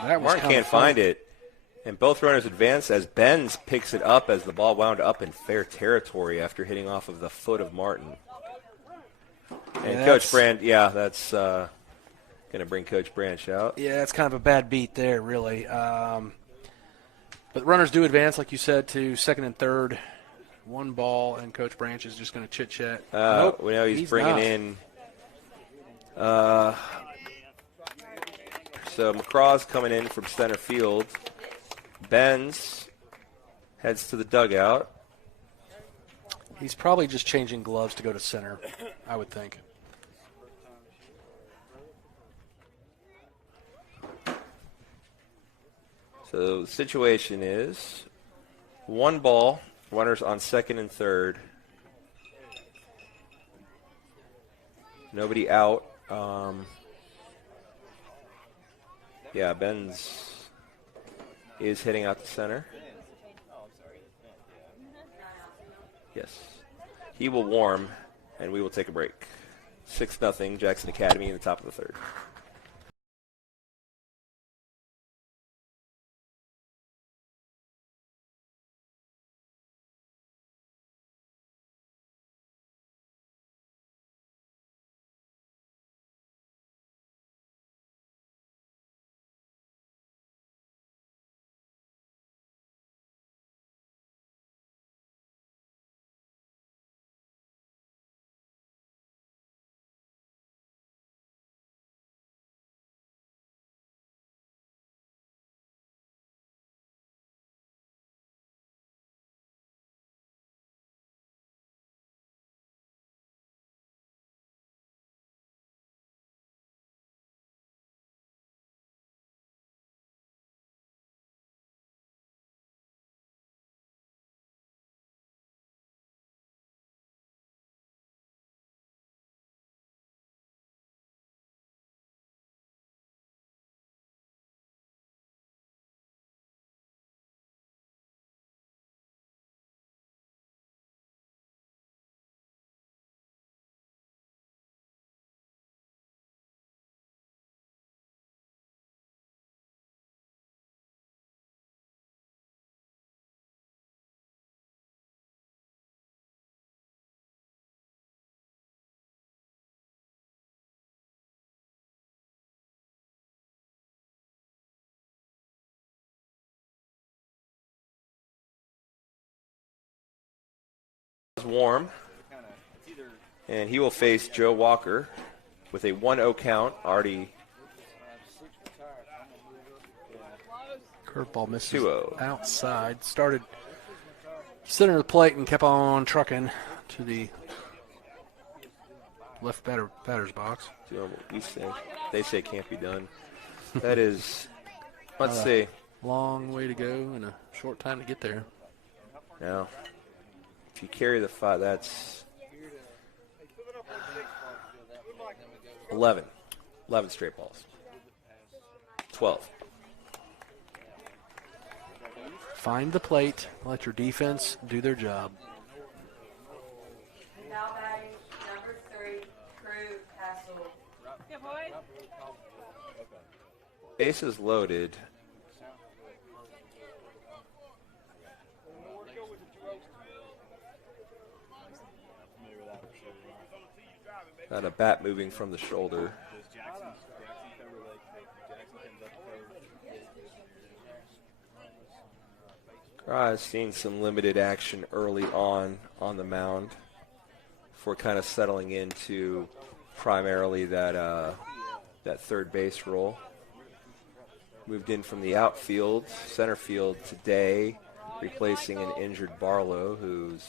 Martin can't find it, and both runners advance as Benz picks it up as the ball wound up in fair territory after hitting off of the foot of Martin. And Coach Brandt, that's going to bring Coach Branch out. Yeah, it's kind of a bad beat there, really. But runners do advance, like you said, to second and third. 1 ball, and Coach Branch is just going to chit-chat. Nope, we know he's bringing in. So McCraw's coming in from center field. Benz heads to the dugout. He's probably just changing gloves to go to center, I would think. So the situation is 1 ball. Runners on second and third. Nobody out. Benz is heading out to center. Yes. He will warm, and we will take a break. 6-0, Jackson Academy in the top of the third. Warm, and he will face Joe Walker with a 1-0 count. Already curveball misses 2-0 outside. Started center of the plate and kept on trucking to the left batter's box. They say it can't be done. That is, let's see. Long way to go and a short time to get there. Now, if you carry the 5, that's 11 straight balls. 12. Find the plate. Let your defense do their job. Now batting number 3, Crew Castle. Bases loaded. Got a bat moving from the shoulder. I've seen some limited action early on the mound before kind of settling into primarily that third base role. Moved in from the outfield, center field today, replacing an injured Barlow whose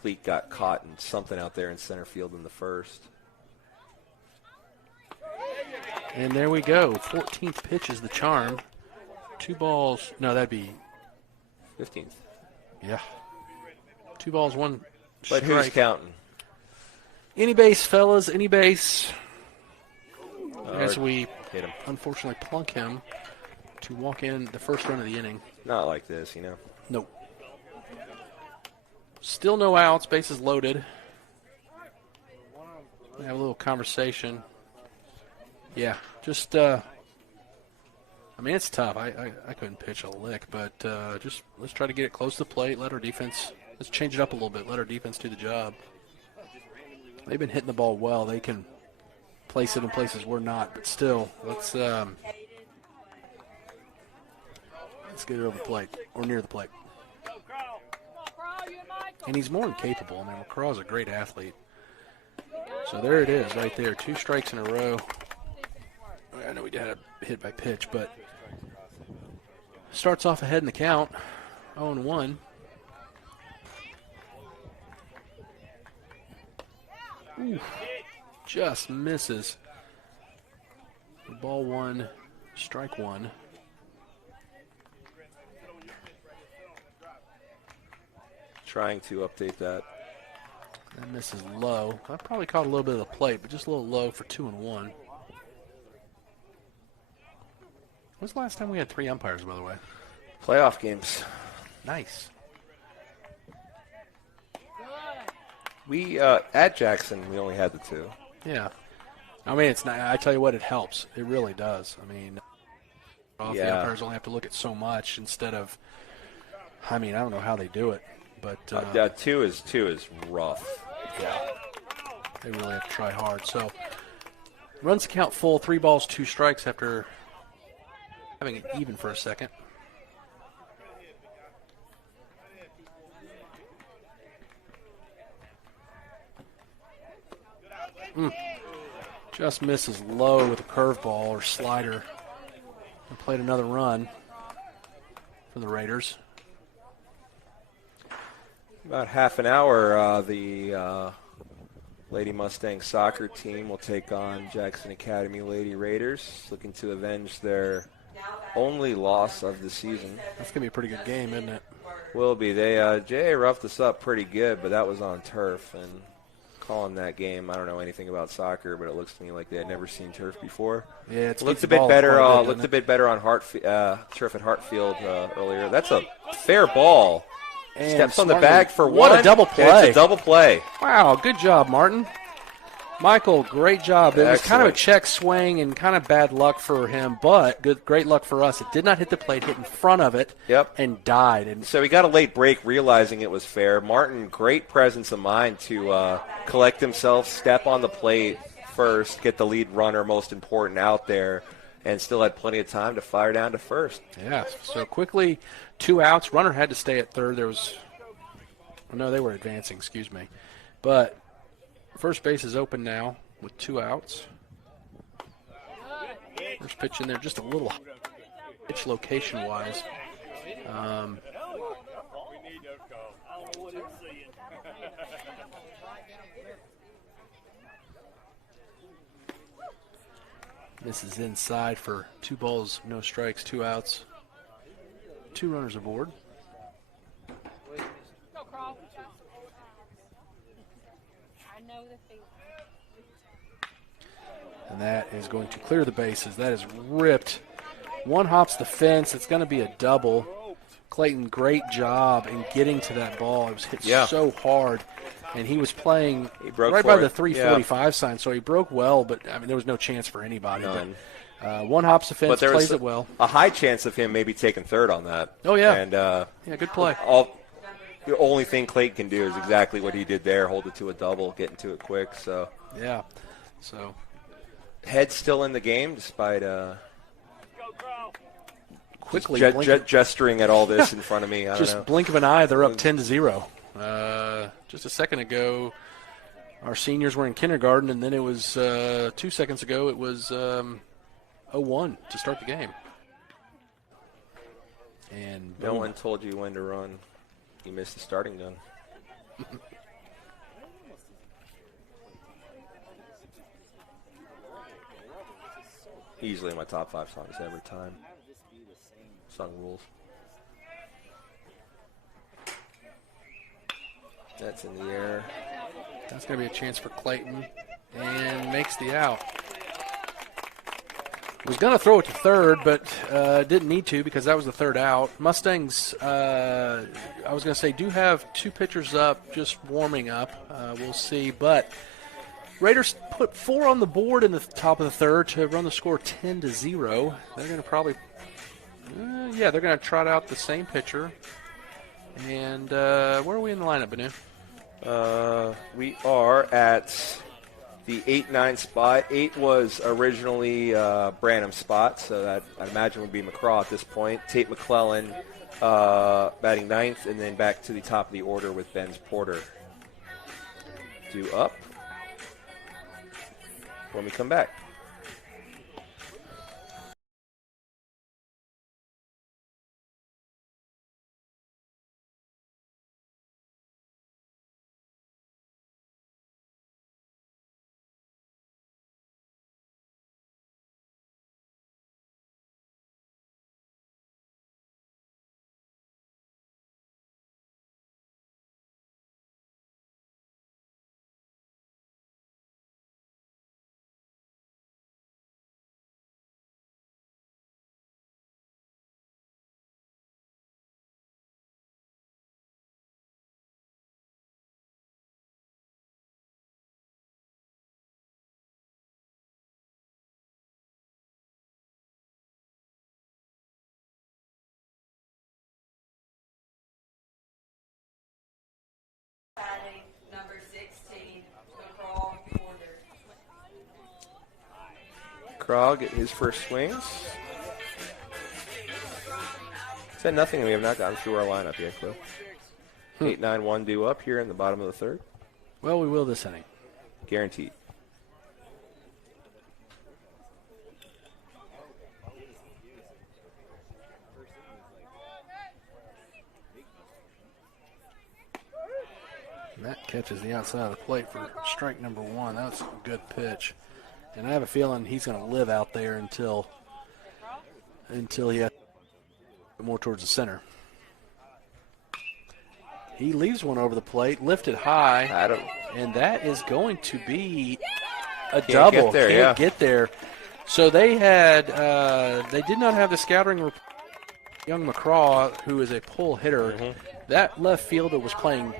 cleat got caught in something out there in center field in the first. And there we go. 14th pitch is the charm. 2 balls. No, that'd be 15th. Yeah. 2 balls, 1 But strike. who's counting? Any base, fellas. Any base. As we Hit him. unfortunately plunk him to walk in the first run of the inning. Not like this, you know. Nope. Still no outs. Bases loaded. We have a little conversation. Yeah, just, I mean, it's tough. I couldn't pitch a lick, but just let's try to get it close to the plate. Let's change it up a little bit. Let our defense do the job. They've been hitting the ball well. They can place it in places we're not, but still, let's get it over the plate or near the plate. And he's more than capable. I mean, McCraw's a great athlete. So there it is right there. 2 strikes in a row. I know we had a hit by pitch, but starts off ahead in the count. 0-1. Ooh, just misses. Ball 1, strike 1. Trying to update that. That misses low. I probably caught a little bit of the plate, but just a little low for 2-1. When's the last time we had 3 umpires, by the way? Playoff games. Nice. We, at Jackson, we only had the 2. Yeah. I mean, it's not, I tell you what, it helps. It really does. I mean, the Yeah. umpires only have to look at so much instead of, I mean, I don't know how they do it, but 2 is rough. yeah, they really have to try hard. So, runs the count full, 3 balls, 2 strikes after having it even for a second. Just misses low with a curveball or slider. And played another run for the Raiders. About half an hour, the Lady Mustang soccer team will take on Jackson Academy Lady Raiders, looking to avenge their only loss of the season. That's going to be a pretty good game, isn't it? Will be. They JA roughed us up pretty good, but that was on turf. And calling that game, I don't know anything about soccer, but it looks to me like they had never seen turf before. Yeah, it's Looked a bit better. Looked a bit better on turf at Hartfield earlier. That's a fair ball. And Steps on the smartly- bag for what one. a double play. It's a double play. Wow, good job, Martin. Michael, great job. It was kind of a Excellent. check swing and kind of bad luck for him, but great luck for us. It did not hit the plate, hit in front of it, Yep. and died. And So he got a late break, realizing it was fair. Martin, great presence of mind to collect himself, step on the plate first, get the lead runner, most important, out there, and still had plenty of time to fire down to first. yeah, so quickly, 2 outs. Runner had to stay at third. No, they were advancing, excuse me. But first base is open now with 2 outs. First pitch in there, just a little pitch location-wise. This is inside for 2 balls, no strikes, 2 outs. 2 runners aboard. And that is going to clear the bases. That is ripped. 1 hops the fence. It's going to be a double. Clayton, great job in getting to that ball. It was hit so hard. And he was playing broke right for by the it. 345 sign, so he broke well, but I mean there was no chance for anybody. None. But 1 hops the fence, But there plays was it well. a high chance of him maybe taking third on that. Oh, yeah. And Yeah, good play. the only thing Clayton can do is exactly what he did there, hold it to a double, getting to it quick. So Yeah. So head's still in the game despite quickly gesturing at all this in front of me. I don't know. Just blink of an eye, they're up 10-0. Just a second ago, our seniors were in kindergarten, and then it was 2 seconds ago, it was 0-1 to start the game. And no one told you when to run. You missed the starting gun. Easily my top 5 songs every time. Song rules. That's in the air. That's going to be a chance for Clayton, and makes the out. Was going to throw it to third, but didn't need to because that was the third out. Mustangs, I was going to say, do have 2 pitchers up, just warming up. We'll see. But Raiders put 4 on the board in the top of the third to run the score 10-0. They're going to probably, they're going to trot out the same pitcher. And where are we in the lineup, Banu? We are at the 8-9 spot. 8 was originally Branham's spot, so that I imagine would be McCraw at this point. Tate McClellan batting 9th, and then back to the top of the order with Benz Porter. Due up when we come back. Batting number 16, McCraw Porter. McCraw get his first swings. Said nothing. We have not gotten through our lineup yet, Cliff. 8-9-1 due up here in the bottom of the third. Well, we will this inning. Guaranteed. And that catches the outside of the plate for strike number 1. That's a good pitch. And I have a feeling he's going to live out there until he has more towards the center. He leaves one over the plate, lifted high, and that is going to be a double. Can't get there. So they had they did not have the scouting report. Young McCraw, who is a pull hitter, that left fielder was playing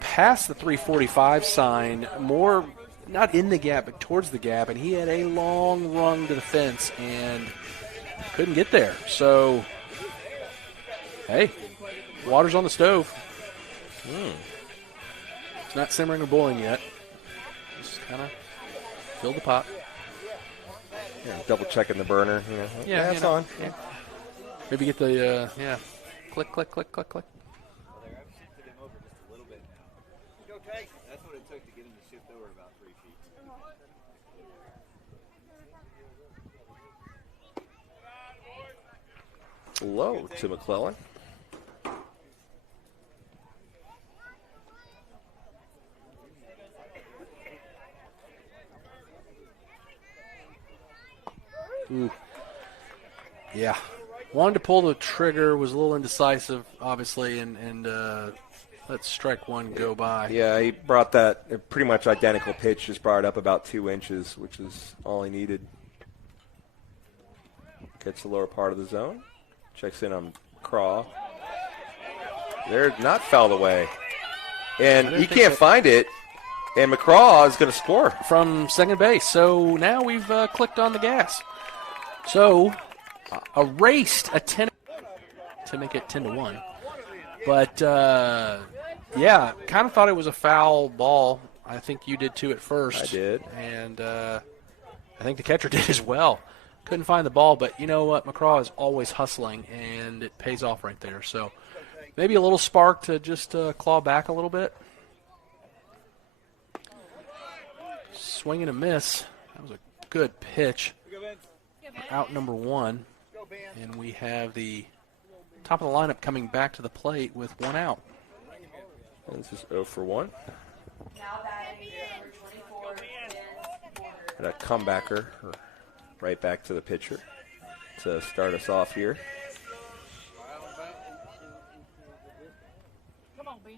past the 345 sign, more not in the gap but towards the gap, and he had a long run to the fence and couldn't get there. So, hey, water's on the stove. It's not simmering or boiling yet. Just kind of fill the pot. Yeah, double checking the burner. You know. Yeah, it's on. Yeah. Maybe get the click, click, click, click, click. That's what it took to get him to shift over about 3 feet. Low to McClellan. Ooh. Yeah. Wanted to pull the trigger, was a little indecisive, obviously, and let strike 1 go by. Yeah, he brought that pretty much identical pitch, just brought it up about 2 inches, which is all he needed. Gets the lower part of the zone. Checks in on Craw. They're not fouled away. And he can't find it. And McCraw is going to score. From second base. So now we've clicked on the gas. So erased a 10 to make it 10-1. But, kind of thought it was a foul ball. I think you did too at first. I did. And I think the catcher did as well. couldn't find the ball, but you know what? McCraw is always hustling, and it pays off right there. So maybe a little spark to just claw back a little bit. Swing and a miss. That was a good pitch. Out number 1. And we have the top of the lineup coming back to the plate with 1 out. And this is 0 for 1. Now batting number 24, Ben Porter. And a comebacker right back to the pitcher to start us off here. Come on, Ben.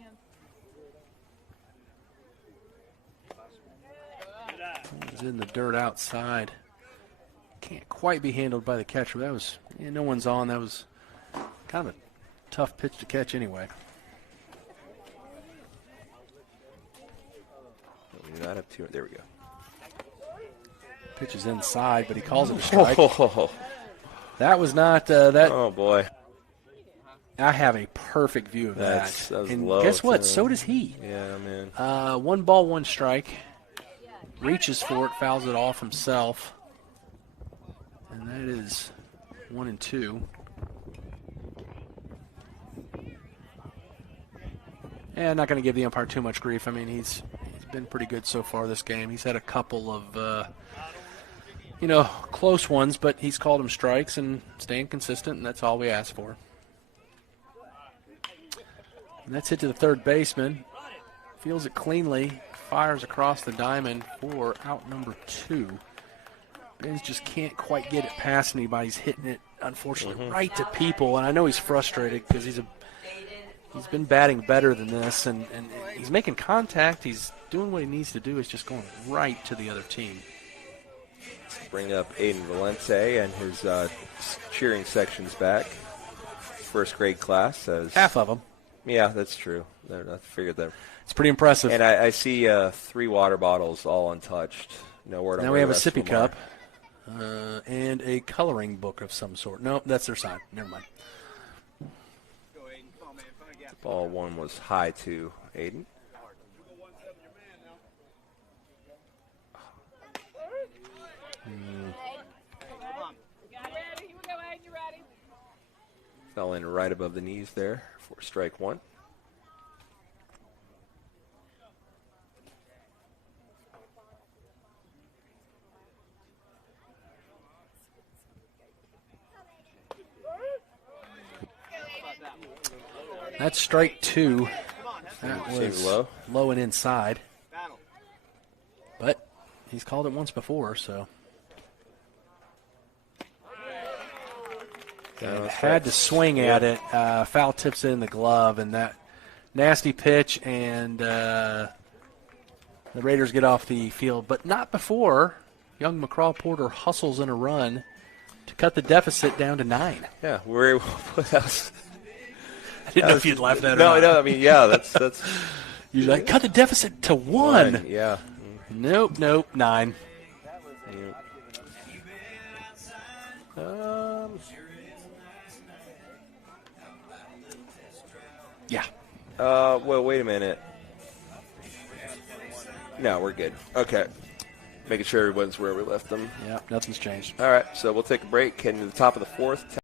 He's in the dirt outside. Can't quite be handled by the catcher. That was, no one's on. That was kind of a tough pitch to catch anyway. We do not have 2. There we go. Pitch is inside, but he calls it a strike. Oh, That was not that. oh boy. I have a perfect view of that. That was And low, guess what? too. So does he. Yeah, man. 1 ball, 1 strike. Reaches for it, fouls it off himself. And that is 1 and 2. And I'm not going to give the umpire too much grief. I mean, he's been pretty good so far this game. He's had a couple of, close ones, but he's called them strikes and staying consistent, and that's all we ask for. And that's hit to the third baseman. Feels it cleanly. Fires across the diamond for out number 2. Benz just can't quite get it past anybody. He's hitting it, unfortunately, right to people. And I know he's frustrated because he's been batting better than this, and he's making contact. He's doing what he needs to do. It's just going right to the other team. Let's bring up Aiden Valente and his cheering sections back. First grade class. Half of them. Yeah, that's true. I figured that. It's pretty impressive. And I see 3 water bottles all untouched. No word on Now where we have a the rest of sippy them are. cup and a coloring book of some sort. No, that's their sign. Never mind. Ball 1 was high to Aiden. Fell in right above the knees there for strike 1. That's strike 2. That Seemed was low. low and inside. But he's called it once before, so. And had to swing at it. Foul tips in the glove, and that nasty pitch, and the Raiders get off the field. But not before young McCraw Porter hustles in a run to cut the deficit down to 9. Yeah, we're able to put that. I didn't know if you'd laugh at that No, or not. no, I mean, yeah, that's You're like, cut the deficit to 1. Yeah. Nope, 9. Yeah. Well, wait a minute. No, we're good. Okay. Making sure everyone's where we left them. Yeah, nothing's changed. All right, so we'll take a break. Heading to the top of the 4th.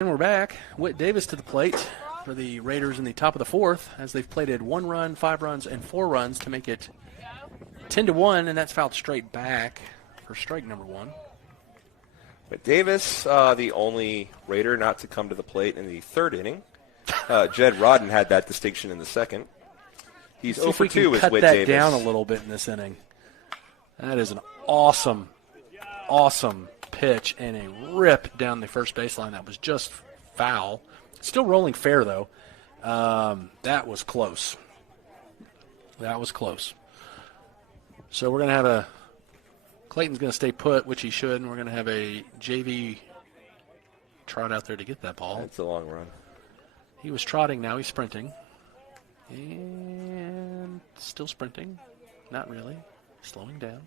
And we're back. Whit Davis to the plate for the Raiders in the top of the 4th as they've plated 1 run, 5 runs, and 4 runs to make it 10-1, and that's fouled straight back for strike number 1. But Davis, the only Raider not to come to the plate in the third inning. Jed Rodden had that distinction in the second. He's See 0 if for we 2 can with cut Whit that Davis. down a little bit in this inning. That is an awesome, awesome pitch and a rip down the first baseline. That was just foul. Still rolling fair, though. That was close. That was close. So we're going to have a – Clayton's going to stay put, which he should, and we're going to have a JV trot out there to get that ball. That's a long run. He was trotting, now he's sprinting. And still sprinting. Not really. Slowing down.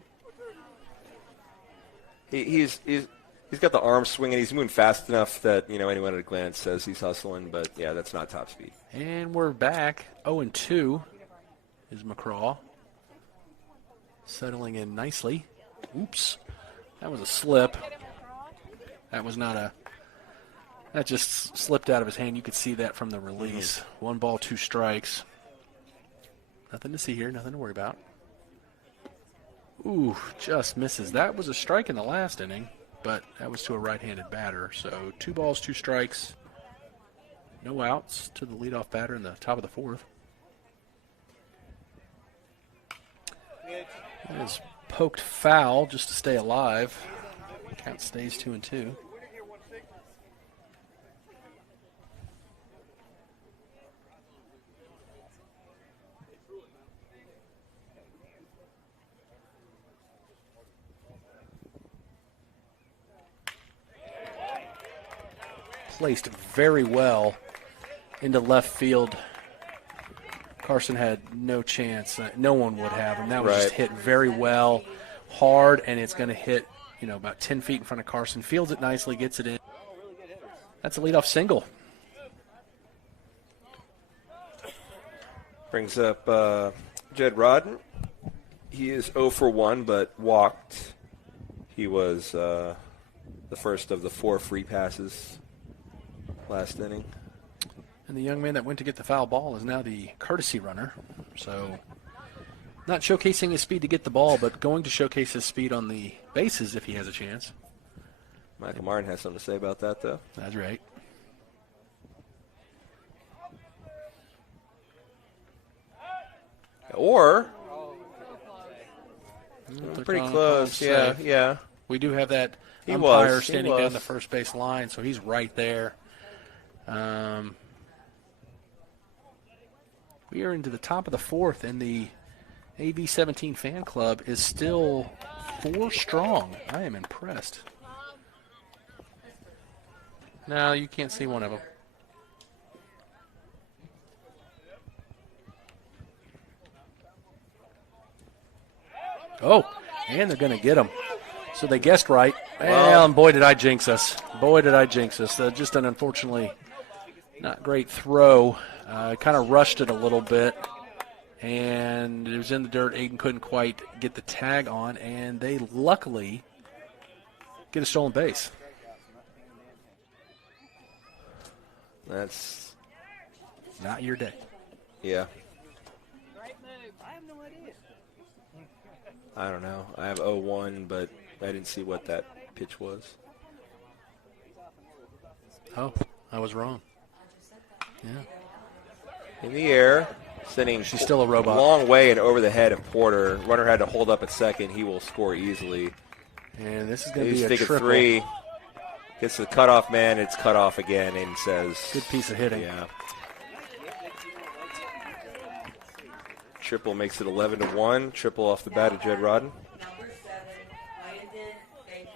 He's got the arm swinging. He's moving fast enough that, anyone at a glance says he's hustling. But, yeah, that's not top speed. And we're back. 0-2 is McCraw. Settling in nicely. Oops. That was a slip. That was not a... That just slipped out of his hand. You could see that from the release. 1 ball, 2 strikes. Nothing to see here. Nothing to worry about. Ooh, just misses. That was a strike in the last inning, but that was to a right-handed batter. So 2 balls, 2 strikes. No outs to the leadoff batter in the top of the 4th. That is poked foul just to stay alive. Count stays 2-2. Placed very well into left field. Carson had no chance. No one would have. And that was just hit very well, hard, and it's going to hit, about 10 feet in front of Carson. Fields it nicely, gets it in. That's a leadoff single. Brings up Jed Rodden. He is 0 for 1, but walked. He was the first of the 4 free passes last inning. And the young man that went to get the foul ball is now the courtesy runner. So not showcasing his speed to get the ball, but going to showcase his speed on the bases if he has a chance. Michael Martin has something to say about that, though. That's right. Or They're pretty calling close. it Yeah, safe. yeah. We do have that He umpire was. standing down the first base line, so he's right there. We are into the top of the 4th, and the AV-17 fan club is still 4 strong. I am impressed. No, you can't see one of them. Oh, and they're going to get him. So they guessed right. Well, and boy, did I jinx us. Boy, did I jinx us. Just an unfortunately not great throw. Kind of rushed it a little bit. And it was in the dirt. Aiden couldn't quite get the tag on. And they luckily get a stolen base. That's not your day. Yeah. I don't know. I have 0-1, but I didn't see what that pitch was. Oh, I was wrong. Yeah. In the air, sending She's still a robot. long way and over the head of Porter. Runner had to hold up at second. He will score easily. And this is going to He's be a thinking triple. 3. Gets the cutoff man. It's cut off again. And says, Good piece of hitting. Yeah. Triple makes it 11-1. Triple off the bat of Jed Rodden. Number 7, Landon Baker.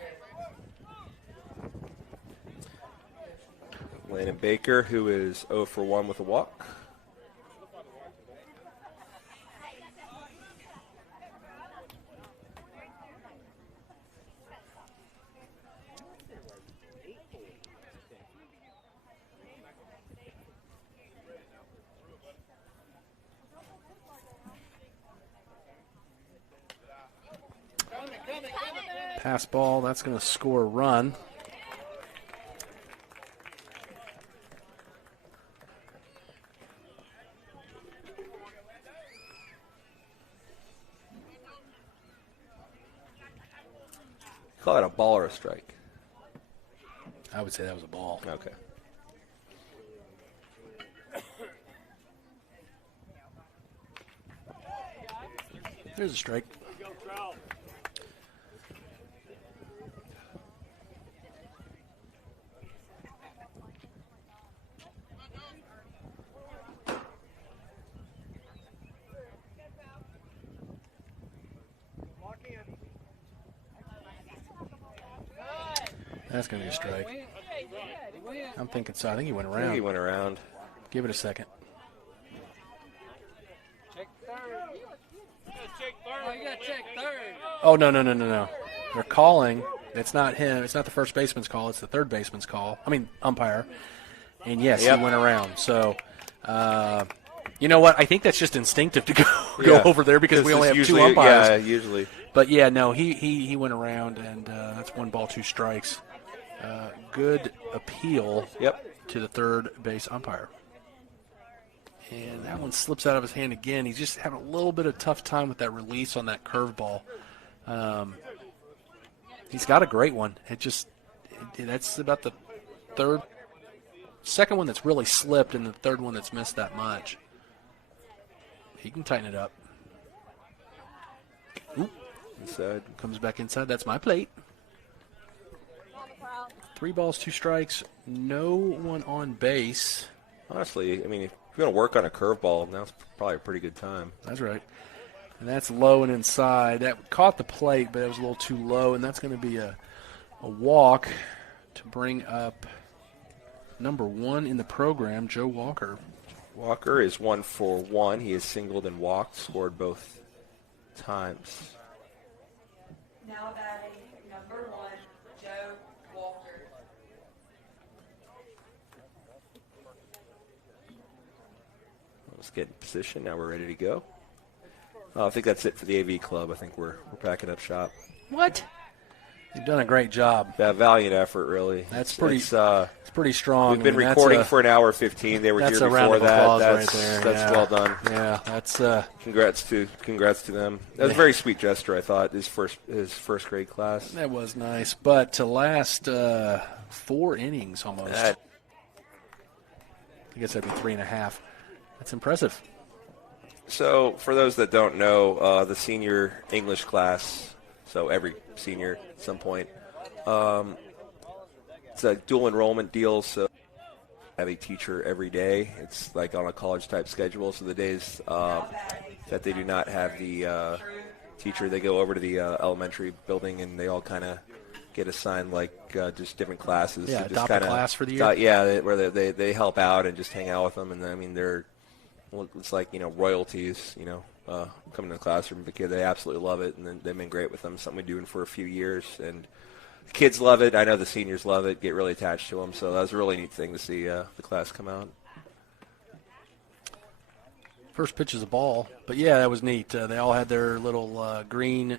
Landon Baker, who is 0 for 1 with a walk. Pass ball, that's going to score a run. Call that a ball or a strike? I would say that was a ball. Okay. There's a strike. That's going to be a strike. I'm thinking so. I think he went I think around. he went around. Give it a second. Oh, no. They're calling. It's not him. It's not the first baseman's call. It's the third baseman's call. I mean, umpire. And, yes, Yep. he went around. So, you know what? I think that's just instinctive to go Yeah. over there because we only have usually, two umpires. Yeah, usually. But, yeah, no, he went around, and that's 1 ball, 2 strikes. Good appeal Yep. to the third base umpire. And that one slips out of his hand again. He's just having a little bit of tough time with that release on that curveball. He's got a great one. That's about the second one that's really slipped and the third one that's missed that much. He can tighten it up. Oop. Inside. Comes back inside. That's my plate. 3 balls, 2 strikes. No one on base. Honestly, I mean, if you're going to work on a curveball, now's probably a pretty good time. That's right. And that's low and inside. That caught the plate, but it was a little too low, and that's going to be a walk to bring up number 1 in the program, Joe Walker. Walker is 1 for 1. He has singled and walked, scored both times. Now batting number 1, Joe Walker. Let's get in position. Now we're ready to go. I think that's it for the AV Club. I think we're packing up shop. What? You've done a great job. Yeah, valiant effort, really. That's pretty. It's, It's pretty strong. we've been I mean, recording that's for an hour 15. They were that's here a round before of applause that. right there. That's Yeah. well done. Yeah, that's Congrats to them. That was a very sweet gesture, I thought. His first grade class. that was nice. But to last 4 innings almost. That- I guess that'd be 3.5. That's impressive. So, for those that don't know, the senior English class, so every senior at some point, it's a dual enrollment deal, so have a teacher every day. It's like on a college-type schedule, so the days that they do not have the teacher, they go over to the elementary building, and they all kind of get assigned, like, just different classes. Yeah, So just adopt a kinda- class for the year. Yeah, where they help out and just hang out with them, and I mean, it's like, royalties, coming to the classroom. The kid, they absolutely love it, and then they've been great with them. Something we've been doing for a few years, and the kids love it. I know the seniors love it, get really attached to them. So that was a really neat thing to see the class come out. First pitch is a ball, but yeah, that was neat. They all had their little green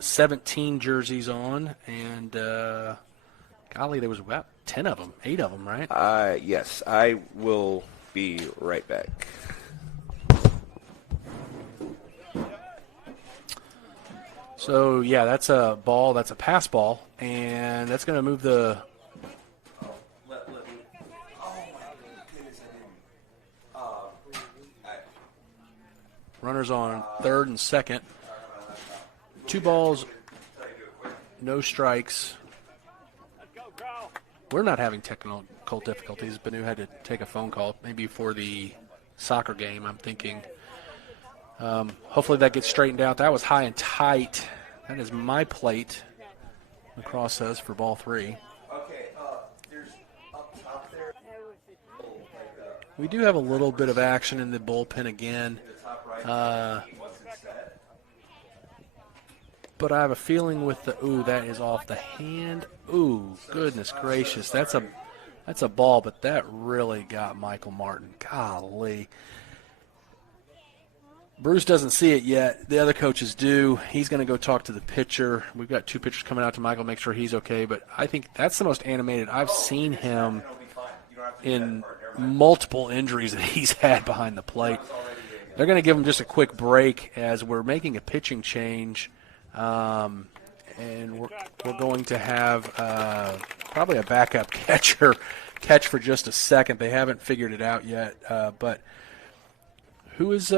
17 jerseys on, and golly, there was about 10 of them, 8 of them, right? Yes, I will be right back. So, yeah, that's a ball. That's a pass ball, and that's going to move the runners on third and second. 2 balls, no strikes. We're not having technical difficulties. Banu had to take a phone call, maybe for the soccer game, I'm thinking. Hopefully that gets straightened out. That was high and tight. That is my plate. Lacrosse says for ball 3. Okay, there's up top there. We do have a little bit of action in the bullpen again. But I have a feeling with the that is off the hand. Ooh, goodness gracious. That's a ball, but that really got Michael Martin. Golly. Bruce doesn't see it yet. The other coaches do. He's going to go talk to the pitcher. We've got 2 pitchers coming out to Michael, make sure he's okay. But I think that's the most animated I've seen him in multiple injuries that he's had behind the plate. They're going to give him just a quick break as we're making a pitching change. and we're going to have probably a backup catcher catch for just a second. They haven't figured it out yet, but who's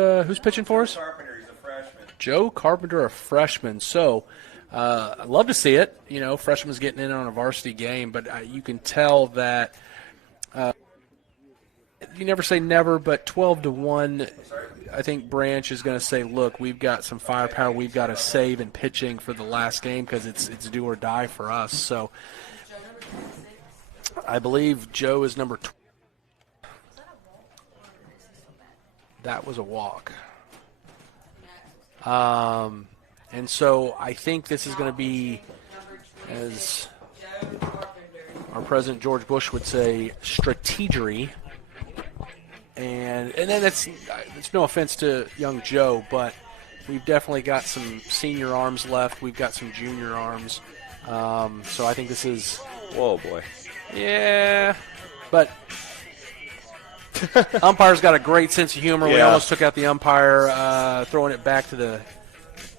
pitching for us? Carpenter, he's a freshman. Joe Carpenter, a freshman. So I'd love to see it. You know, freshman's getting in on a varsity game, but you can tell that you never say never, but 12-1, I think Branch is going to say, look, we've got some firepower. We've got to save in pitching for the last game because it's do or die for us. So I believe Joe is number 12. That was a walk. And so I think this is going to be, as our President George Bush would say, strategery. And then it's no offense to young Joe, but we've definitely got some senior arms left. We've got some junior arms. So I think this is... Whoa, boy. Yeah, but umpire's got a great sense of humor. We Yeah. almost took out the umpire, throwing it back to the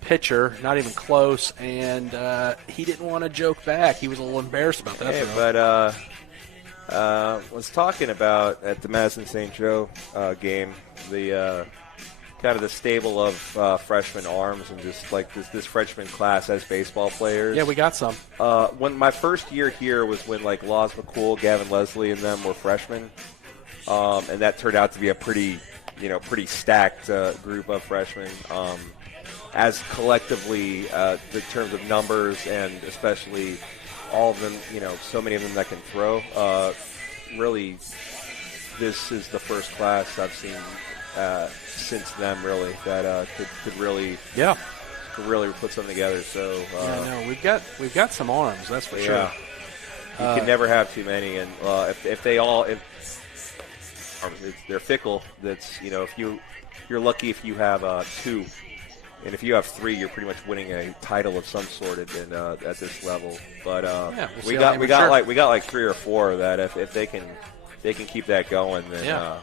pitcher, not even close, and he didn't want to joke back. He was a little embarrassed about that. Hey, throw. but was talking about at the Madison St. Joe game the kind of the stable of freshman arms and just like this freshman class as baseball players. Yeah, we got some. When my first year here was when like Laws McCool, Gavin Leslie, and them were freshmen, and that turned out to be a pretty stacked group of freshmen. As collectively, in terms of numbers and especially all of them, so many of them that can throw. Really, this is the first class I've seen since them really that could really put something together. So we've got some arms, that's for sure. You can never have too many, and if they're fickle. That's if you're lucky if you have 2. And if you have 3, you're pretty much winning a title of some sort at this level. But we got like 3 or 4 that if they can keep that going, then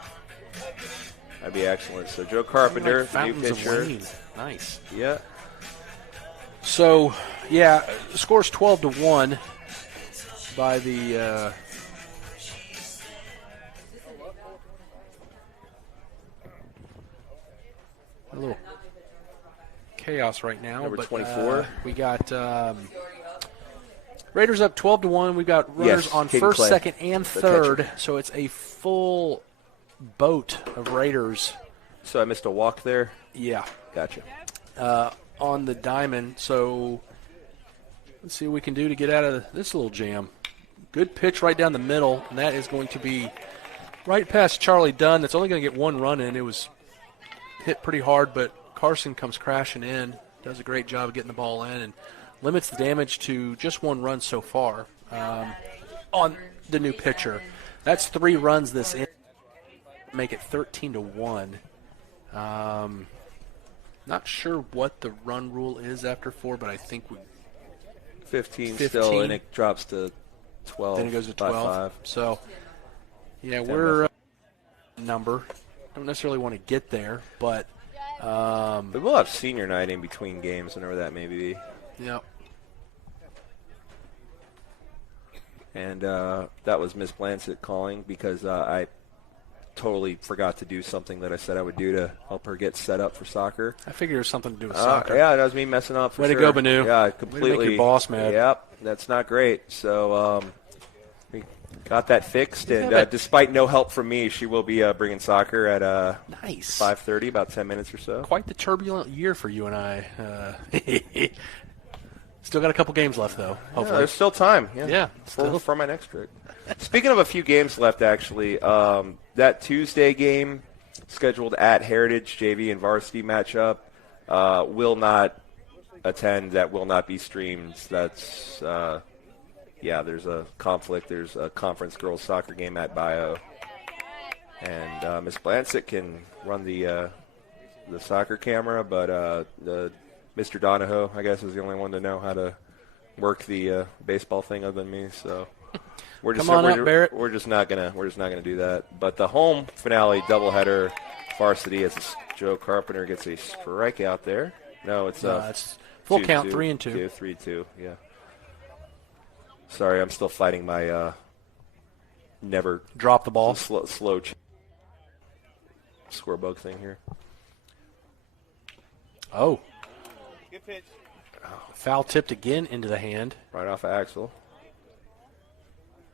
that'd be excellent. So Joe Carpenter, the new pitcher, nice. Yeah. So the score's 12-1 by the. A little chaos right now. Number but 24. We got Raiders up 12-1. We've got runners on Caden first, Clay, second, and the third. catcher. So it's a full boat of Raiders. So I missed a walk there. Yeah. Gotcha. On the diamond. So let's see what we can do to get out of this little jam. Good pitch right down the middle, and that is going to be right past Charlie Dunn. That's only going to get 1 run in. It was hit pretty hard, but Carson comes crashing in, does a great job of getting the ball in, and limits the damage to just 1 run so far on the new pitcher. That's 3 runs this inning, make it 13-1. Not sure what the run rule is after 4, but I think 15 still, and it drops to 12. Then it goes to by 12. 5. So, we're number. Don't necessarily want to get there, but But we'll have senior night in between games, whenever that may be. Yep. And that was Miss Blancett calling because I totally forgot to do something that I said I would do to help her get set up for soccer. I figured it was something to do with soccer. Yeah, that was me messing up. For Way sure. to go, Banu. Yeah, completely. Way to make your boss mad. Yep, that's not great. So we got that fixed, and despite no help from me, she will be bringing soccer at nice 5:30, about 10 minutes or so. Quite the turbulent year for you and I. Still got a couple games left, though. Hopefully, there's still time. Yeah, for my next trip. Speaking of a few games left, actually, that Tuesday game scheduled at Heritage JV and varsity matchup will not attend. That will not be streamed. That's there's a conflict. There's a conference girls soccer game at Bio, and Miss Blancett can run the soccer camera, but the Mr. Donahoe, I guess, is the only one to know how to work the baseball thing other than me. So we're just we're just not gonna do that. But the home finale doubleheader varsity, as Joe Carpenter gets a strikeout there. No, it's Full 2-2. count, 3-2. 3-2. Yeah. Sorry, I'm still fighting my never Drop the ball. slow score bug thing here. Oh, Good pitch. foul tipped again into the hand. Right off of Axel.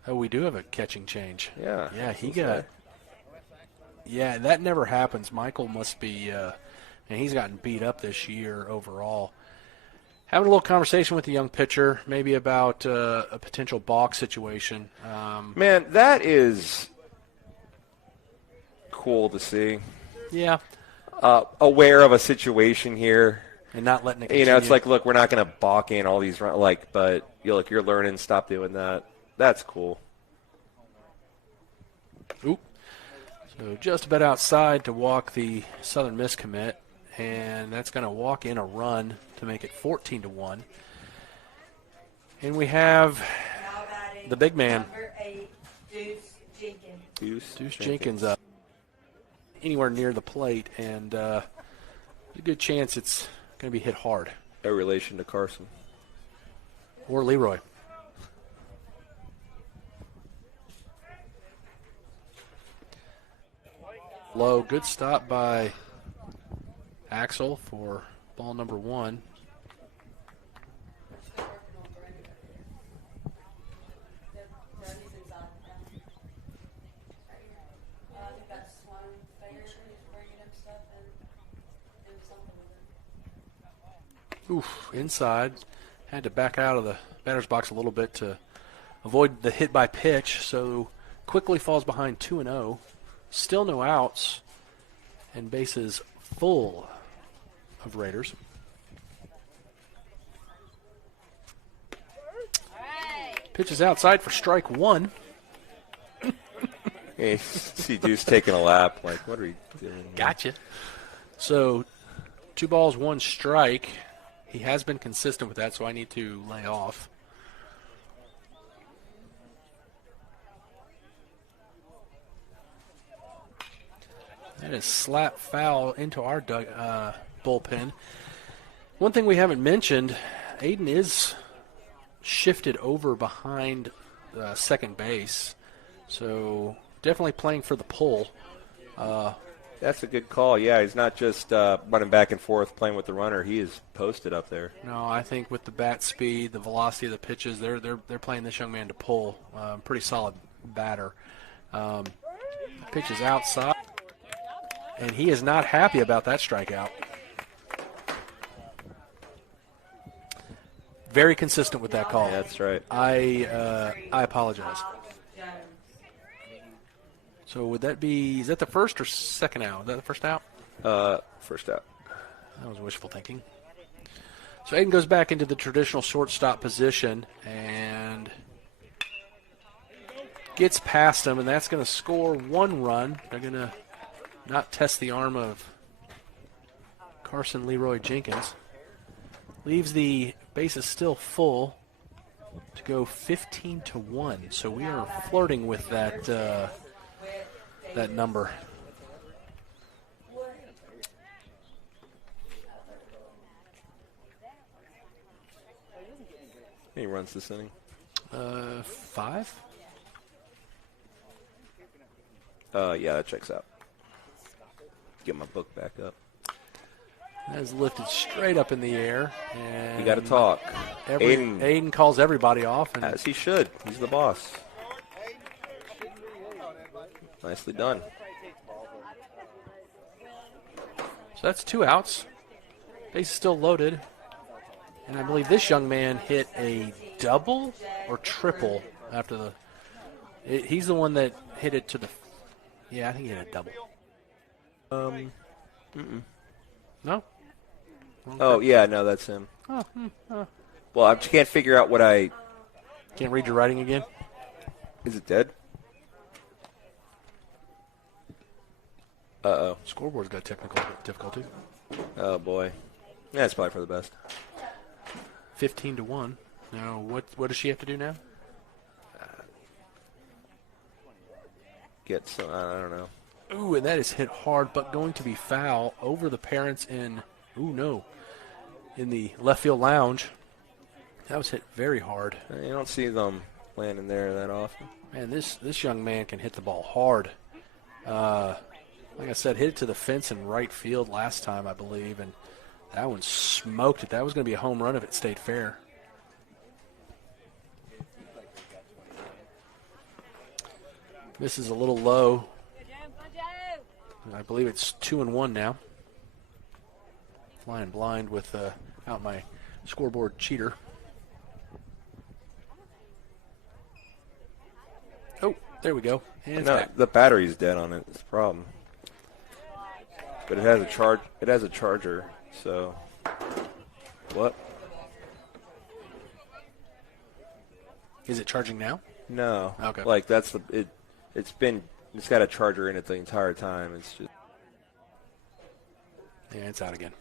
Oh, we do have a catching change. Yeah. Yeah, he That's got. right. Yeah, that never happens. Michael must be, and he's gotten beat up this year overall. Having a little conversation with the young pitcher, maybe about a potential balk situation. Man, that is cool to see. Yeah, Aware of a situation here. and not letting it You continue. know, it's like, look, we're not going to balk in all these, but you're learning. Stop doing that. That's cool. Oop. So just about outside to walk the Southern Miss commit, and that's going to walk in a run to make it 14-1. And we have Now batting the big man, number 8, Deuce Jenkins. Deuce Jenkins, up anywhere near the plate, and there's a good chance it's going to be hit hard. No relation to Carson. Or Leroy. Low, good stop by Axel for ball number 1. Oof, inside. Had to back out of the batter's box a little bit to avoid the hit by pitch, so quickly falls behind 2-0. Still no outs, and bases full of Raiders. Pitch is outside for strike 1. Hey, see Deuce taking a lap. Like, what are you doing? Gotcha. So 2 balls, 1 strike. He has been consistent with that, so I need to lay off. That is slap foul into our bullpen. One thing we haven't mentioned, Aiden is shifted over behind second base, so definitely playing for the pull. That's a good call. Yeah, he's not just running back and forth playing with the runner. He is posted up there. No, I think with the bat speed, the velocity of the pitches, they're playing this young man to pull. Pretty solid batter. Pitch is outside, and he is not happy about that strikeout. Very consistent with that call. Yeah, that's right. I apologize. So would that be, is that the first or second out? Is that the first out? First out. That was wishful thinking. So Aiden goes back into the traditional shortstop position and gets past him, and that's going to score 1 run. They're going to not test the arm of Carson Leroy Jenkins. Leaves the bases still full to go 15-1. So we are flirting with that that number. He runs this inning. 5? Yeah, that checks out. Get my book back up. That is lifted straight up in the air. And You got to talk. Aiden calls everybody off. And As he should. He's the boss. Nicely done. so that's 2 outs. Base is still loaded. And I believe this young man hit a double or triple after the. He's the one that hit it to the. Yeah, I think he hit a double. No? Oh, yeah, no, that's him. Oh, Well, I just can't figure out what I... Can't read your writing again? Is it dead? Uh-oh. Scoreboard's got technical difficulty. Oh, boy. Yeah, it's probably for the best. 15-1. Now, what does she have to do now? Get some... I don't know. Ooh, and that is hit hard, but going to be foul over the parents in. Ooh, no. in the left field lounge. That was hit very hard. You don't see them landing there that often. Man, this young man can hit the ball hard. Like I said, hit it to the fence in right field last time, I believe, and that one smoked it. That was going to be a home run if it stayed fair. This is a little low. I believe it's 2-1 now. Flying blind with out my scoreboard cheater. Oh, there we go. And No, back. the battery's dead on it. It's a problem. But it has a charge. It has a charger. So what? Is it charging now? No. Okay. Like that's the it. It's got a charger in it the entire time. It's just. Yeah, it's out again.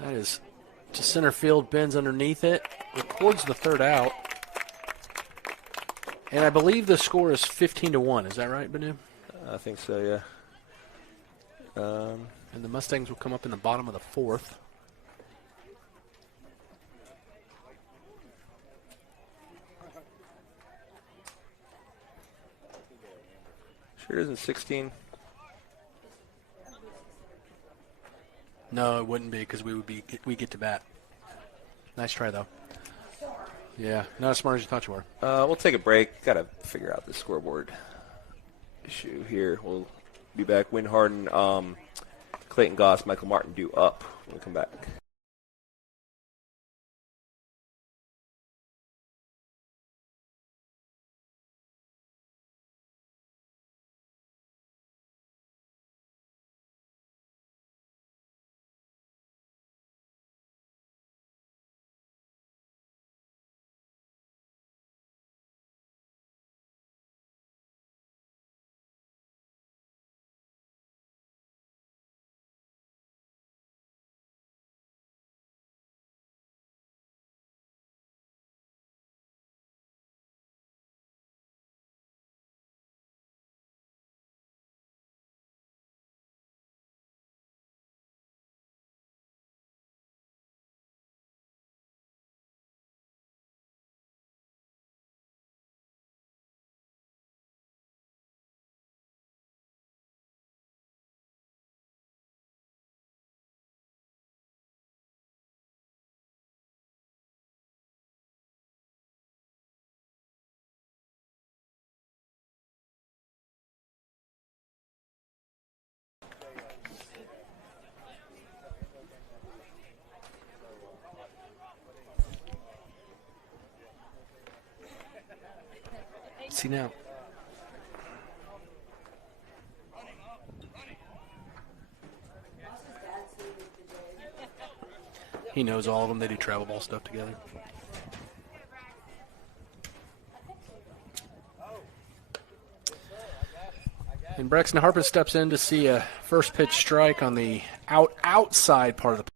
That is to center field. Ben's underneath it. Records the third out. And I believe the score is 15-1. Is that right, Benu? I think so. Yeah. And the Mustangs will come up in the bottom of the fourth. Sure isn't 16. No, it wouldn't be because we get to bat. Nice try though. Yeah, not as smart as you thought you were. We'll take a break. Got to figure out the scoreboard issue here. We'll be back. Win Harden, Clayton Goss, Michael Martin due up when we come back. See now. He knows all of them. They do travel ball stuff together. And Braxton Harper steps in to see a first pitch strike on the outside part of the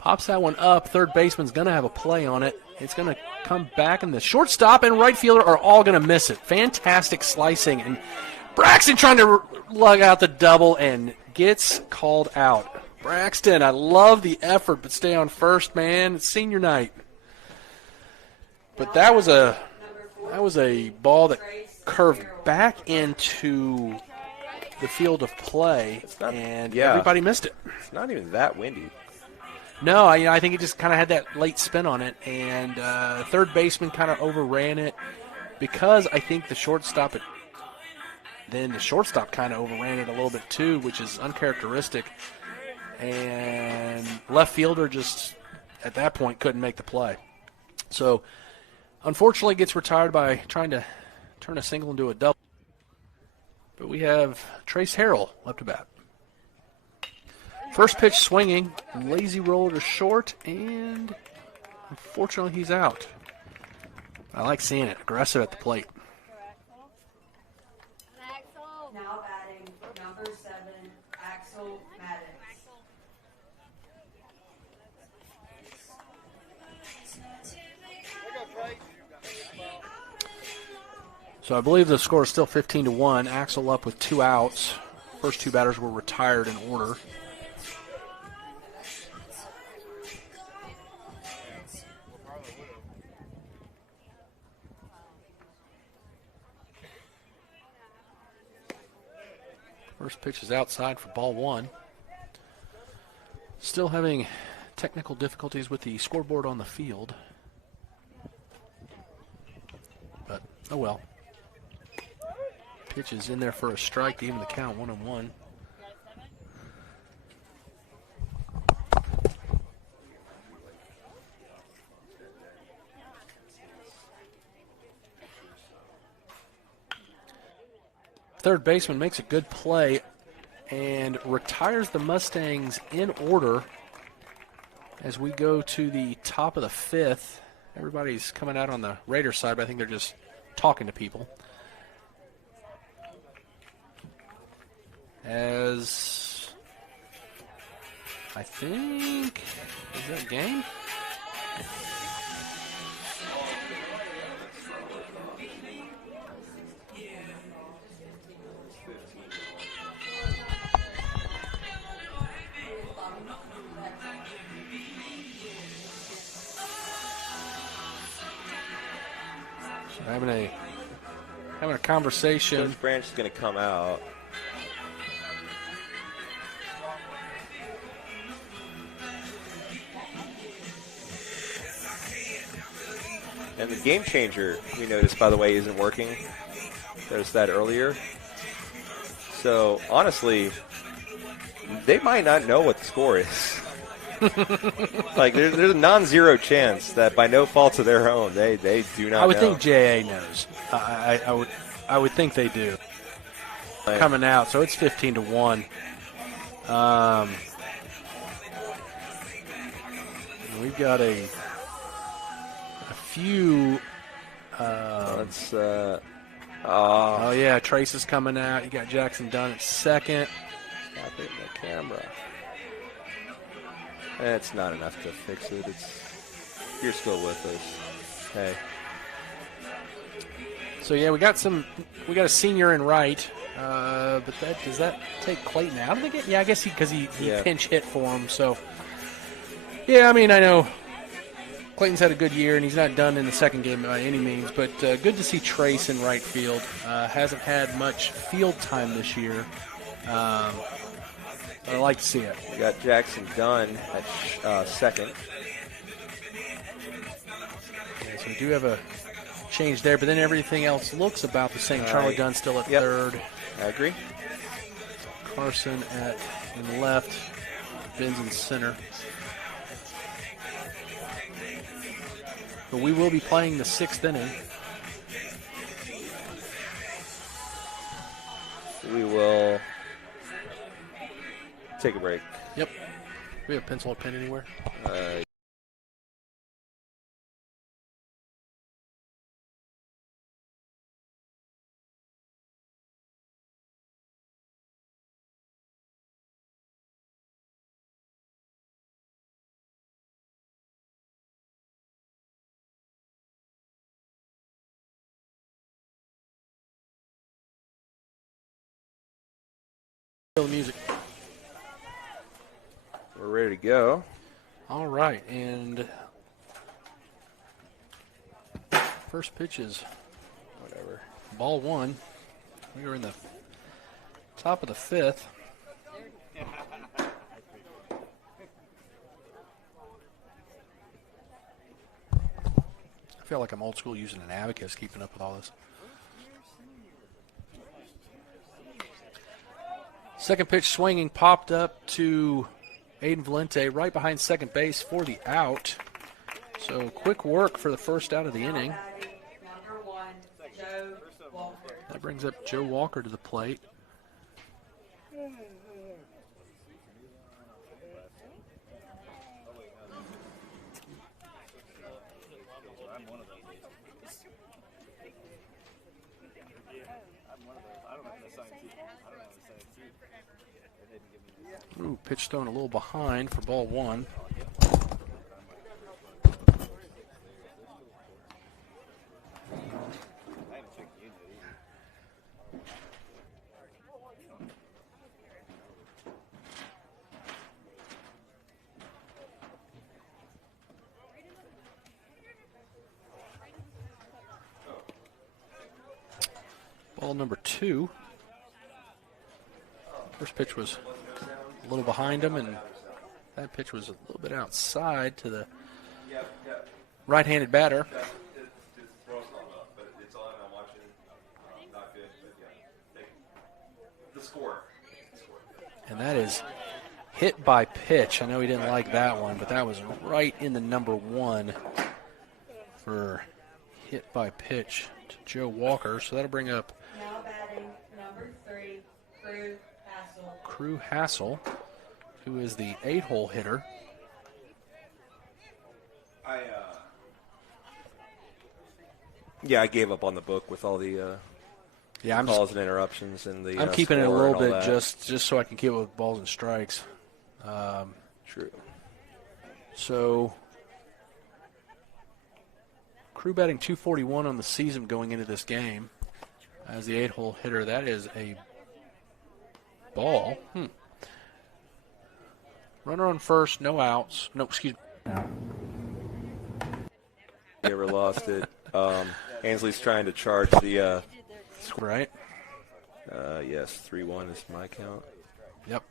pops that one up. Third baseman's going to have a play on it. It's going to come back, and the shortstop and right fielder are all going to miss it. Fantastic slicing, and Braxton trying to lug out the double and gets called out. Braxton, I love the effort, but stay on first, man. It's senior night. But that was a ball that curved back into the field of play, not- and yeah. everybody missed it. It's not even that windy. No, I think it just kind of had that late spin on it, and third baseman kind of overran it because I think the shortstop kind of overran it a little bit too, which is uncharacteristic. And left fielder just at that point couldn't make the play. So unfortunately gets retired by trying to turn a single into a double. But we have Trace Harrell up to bat. First pitch swinging, lazy roller to short, and unfortunately he's out. I like seeing it, aggressive at the plate. Now batting, number 7, Axel Maddox. So I believe the score is still 15-1. Axel up with 2 outs. First 2 batters were retired in order. First pitch is outside for ball 1. Still having technical difficulties with the scoreboard on the field. But, oh well. Pitch is in there for a strike to even the count, 1-1. Third baseman makes a good play and retires the Mustangs in order as we go to the top of the 5th. Everybody's coming out on the Raider side, but I think they're just talking to people. As I think, is that game? So having a conversation. Coach Branch is going to come out. And the game changer, we noticed, by the way, isn't working. Noticed that earlier. So, honestly, they might not know what the score is. Like, there's a non-zero chance that by no fault of their own, they do not know. I would think JA knows. I would think they do. Coming out, so it's 15-1. We've got a few. Oh yeah, Trace is coming out. You got Jackson Dunn at second. Stop hitting the camera. It's not enough to fix it. You're still with us. Hey. So yeah, we got a senior in right, but does that take Clayton out of the game? Yeah, I guess because he pinch hit for him. So yeah, I mean I know Clayton's had a good year and he's not done in the second game by any means, but good to see Trace in right field. Hasn't had much field time this year. But I like to see it. We got Jackson Dunn at second. Yeah, so we do have a change there, but then everything else looks about the same. Charlie Dunn still at third. I agree. Carson in left. Ben's in center. But we will be playing the 6th inning. We will take a break. Yep. Do we have a pencil or pen anywhere? The music. We're ready to go. All right, and first pitch is Whatever. ball 1. We are in the Top of the fifth. I feel like I'm old school using an abacus keeping up with all this. Second pitch swinging, popped up to Aiden Valente right behind second base for the out. So quick work for the first out of the inning. Batting, number 1, Joe Walker. That brings up Joe Walker to the plate. Ooh, pitch thrown a little behind for ball one. Ball number 2. First pitch was a little behind him, and that pitch was a little bit outside to the right-handed batter. And that is hit by pitch. I know he didn't like that one, but that was right in the number 1 for hit by pitch to Joe Walker. So that'll bring up Now batting, number 3, Crew Hassel. Crew Hassel, who is the 8-hole hitter. Yeah, I gave up on the book with all the Yeah, calls and interruptions and the. I'm keeping it a score little and all bit that. just so I can keep it with balls and strikes. True. So, Crew batting 241 on the season going into this game as the 8-hole hitter. That is a ball. Runner on first, no outs. No, excuse me. Never lost it. Ansley's trying to charge the. Right? Yes, 3-1 is my count. Yep.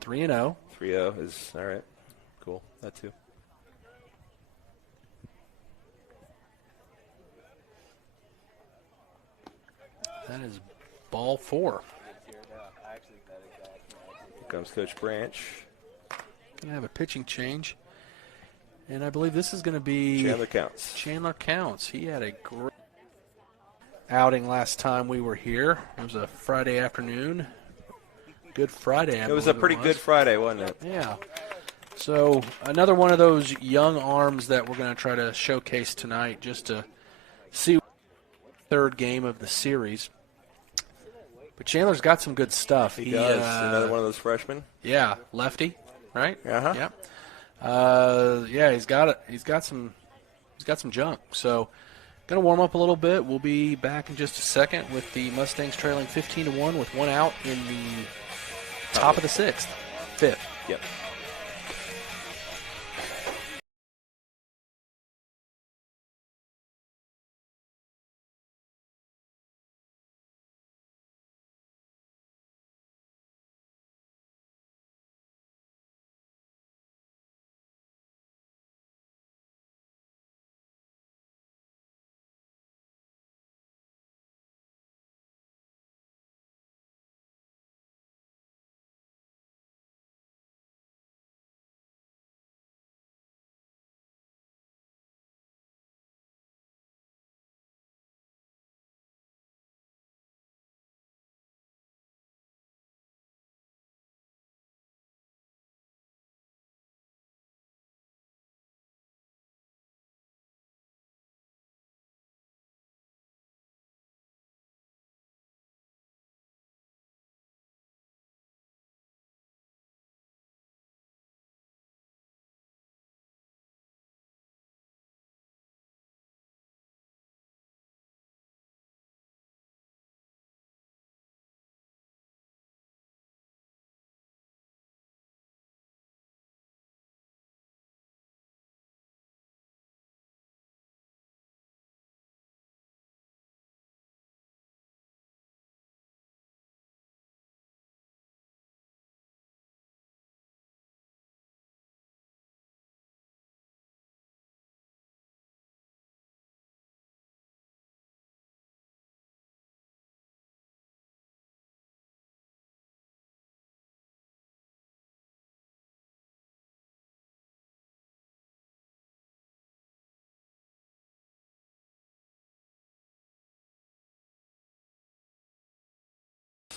3-0. 3-0 is all right. Cool. That too. That is ball 4. Here comes Coach Branch. Going to have a pitching change. And I believe this is going to be Chandler Counts. Chandler Counts. He had a great outing last time we were here. It was a Friday afternoon. Good Friday. It was a pretty good Friday, wasn't it? Yeah. So another one of those young arms that we're going to try to showcase tonight just to see third game of the series. But Chandler's got some good stuff. He does. Another one of those freshmen. Yeah, lefty, right? Uh-huh. Yep. Yeah, he's got it. He's got some junk. So, gonna warm up a little bit. We'll be back in just a second with the Mustangs trailing 15-1 with 1 out in the top of the 6th, 5th. Yep.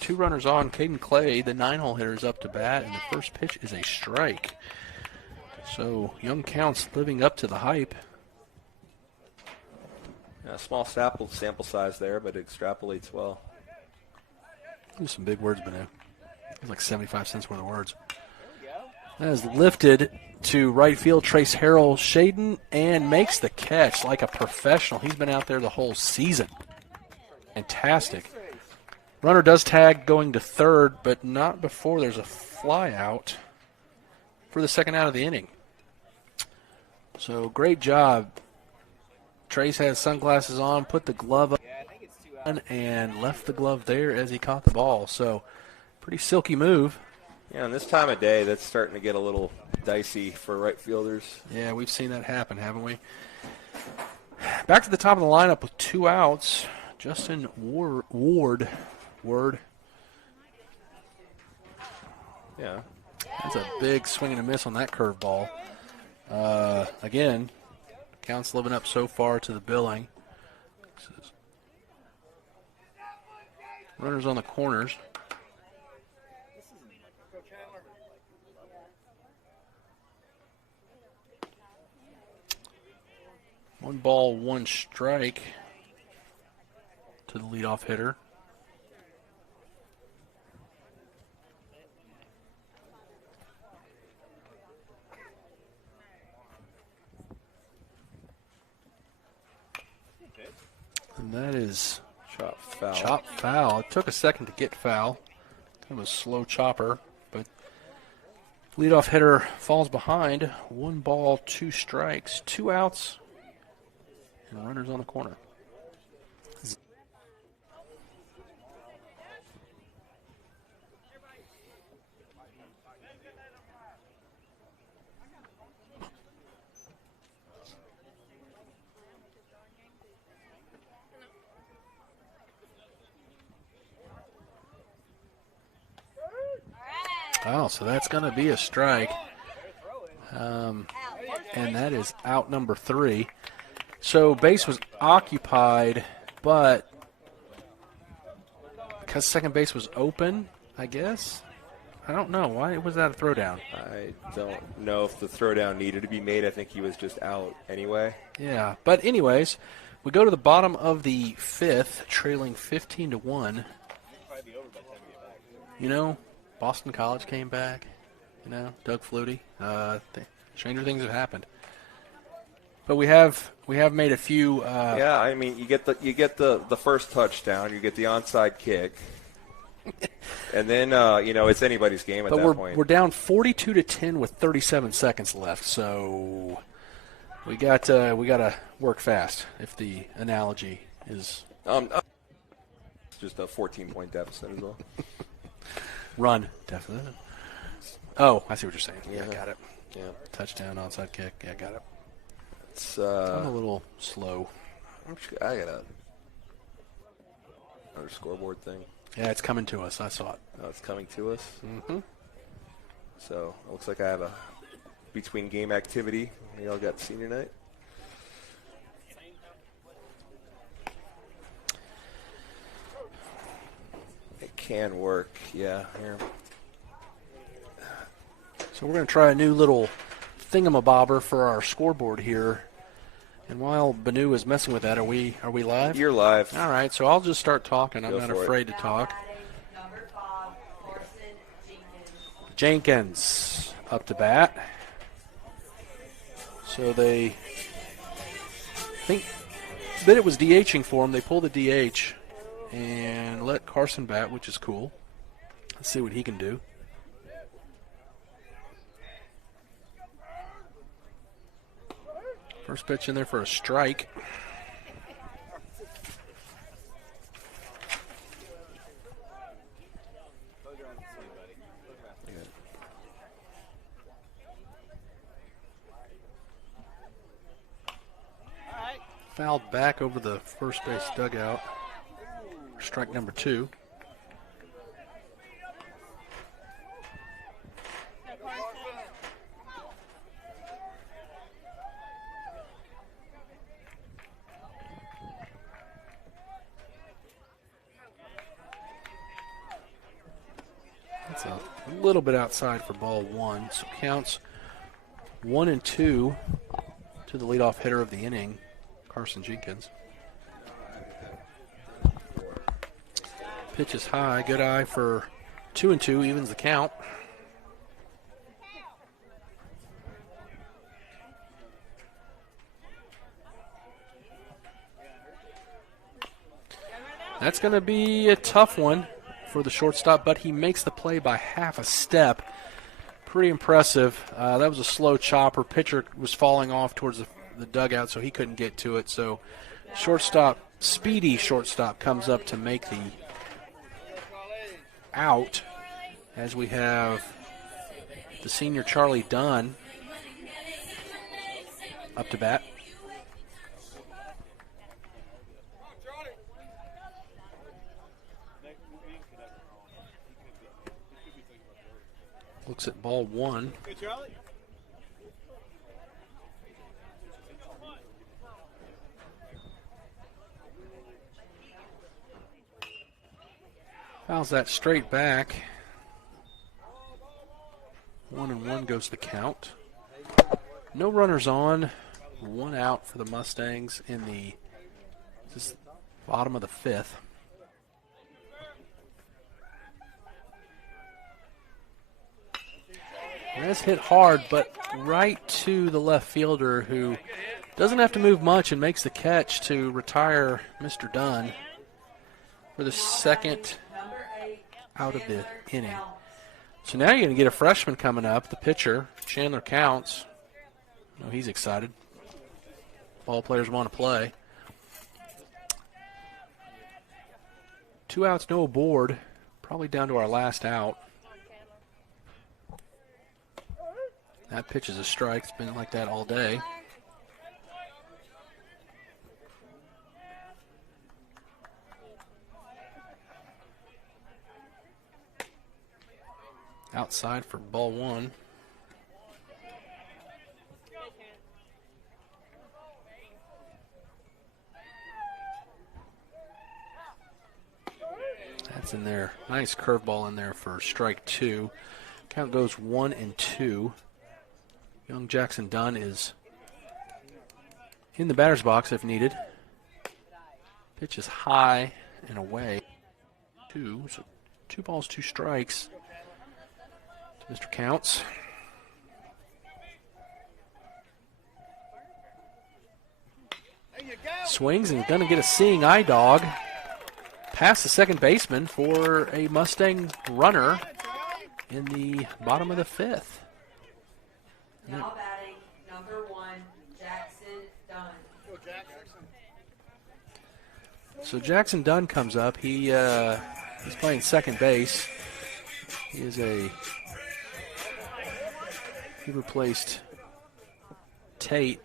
2 runners on. Caden Clay, the 9-hole hitter, is up to bat, and the first pitch is a strike. So Young Counts living up to the hype. Yeah, small sample size there, but it extrapolates well. Those are some big words, Banu. It's like 75 cents worth of words. That is lifted to right field. Trace Harrell Shaden and makes the catch like a professional. He's been out there the whole season. Fantastic. Runner does tag going to third, but not before there's a fly out for the second out of the inning. So great job. Trace has sunglasses on, put the glove on, and left the glove there as he caught the ball. So pretty silky move. Yeah, and this time of day, that's starting to get a little dicey for right fielders. Yeah, we've seen that happen, haven't we? Back to the top of the lineup with 2 outs. Justin Ward. Yeah. That's a big swing and a miss on that curveball. Again, Counts living up so far to the billing. Runners on the corners. 1 ball, 1 strike to the leadoff hitter. And that is Chop foul. It took a second to get foul. Kind of a slow chopper, but leadoff hitter falls behind. 1 ball, 2 strikes, 2 outs, and runners on the corner. Oh, so that's going to be a strike. And that is out number 3. So base was occupied, but because second base was open, I guess. I don't know. Why was that a throwdown? I don't know if the throwdown needed to be made. I think he was just out anyway. Yeah, but anyways, we go to the bottom of the 5th, trailing 15-1. You know, Boston College came back. You know, Doug Flutie. Stranger things have happened. But we have made a few. Yeah, I mean, you get the first touchdown, you get the onside kick, and then it's anybody's game at that point. We're down 42-10 with 37 seconds left, so we got to work fast. If the analogy is just a 14-point deficit as well. Run deficit. Oh, I see what you're saying. Yeah, got it. Yeah, touchdown, onside kick. Yeah, got it. I'm a little slow. I got another scoreboard thing. Yeah, it's coming to us. I saw it. Oh, it's coming to us? Mm-hmm. So it looks like I have a between game activity. We all got senior night. It can work, yeah. Here. So we're going to try a new little thingamabobber for our scoreboard here. And while Banu is messing with that, are we live? You're live. All right, so I'll just start talking. I'm Go not for afraid to talk. Jenkins up to bat. So they think that it was DHing for him. They pull the DH and let Carson bat, which is cool. Let's see what he can do. First pitch in there for a strike. Fouled back over the first base dugout. Strike number 2. little bit outside for ball one. So counts 1-2 to the leadoff hitter of the inning, Carson Jenkins. Pitch is high. Good eye for 2-2, evens the count. That's going to be a tough one for the shortstop, but he makes the play by half a step. Pretty impressive. That was a slow chopper. Pitcher was falling off towards the dugout, so he couldn't get to it. So shortstop, speedy shortstop, comes up to make the out as we have the senior Charlie Dunn up to bat. Looks at ball one. Fouls that straight back. 1-1 goes the count. No runners on. 1 out for the Mustangs in the bottom of the 5th. That's hit hard, but right to the left fielder, who doesn't have to move much and makes the catch to retire Mr. Dunn for the second out of the inning. So now you're going to get a freshman coming up, the pitcher, Chandler Counts. Oh, he's excited. Ball players want to play. 2 outs, no aboard. Probably down to our last out. That pitch is a strike. It's been like that all day. Outside for ball one. That's in there. Nice curveball in there for strike 2. Count goes 1-2. Young Jackson Dunn is in the batter's box if needed. Pitch is high and away. 2, so 2 balls, 2 strikes to Mr. Counts. Swings and going to get a seeing eye dog past the second baseman for a Mustang runner in the bottom of the 5th. Now batting, number 1, Jackson Dunn. So Jackson Dunn comes up. He's playing second base. He replaced Tate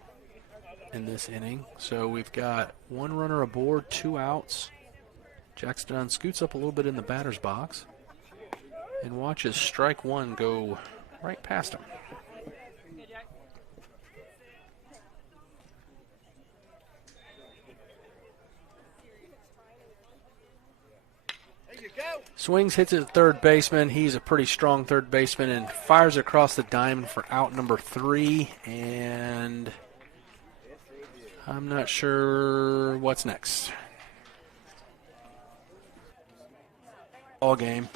in this inning. So we've got 1 runner aboard, 2 outs. Jackson Dunn scoots up a little bit in the batter's box and watches strike 1 go right past him. Swings, hits at third baseman. He's a pretty strong third baseman and fires across the diamond for out number 3. And I'm not sure what's next. Ball game.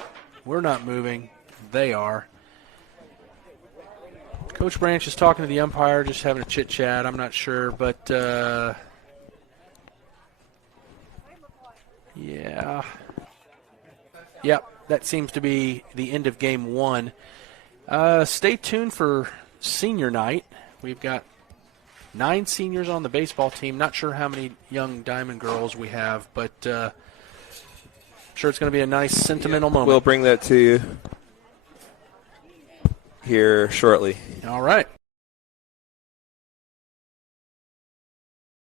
We're not moving. They are. Coach Branch is talking to the umpire, just having a chit-chat. I'm not sure, but yeah. Yep, that seems to be the end of game 1. Stay tuned for senior night. We've got 9 seniors on the baseball team. Not sure how many young Diamond girls we have, but I'm sure it's going to be a nice sentimental moment. We'll bring that to you here shortly. All right.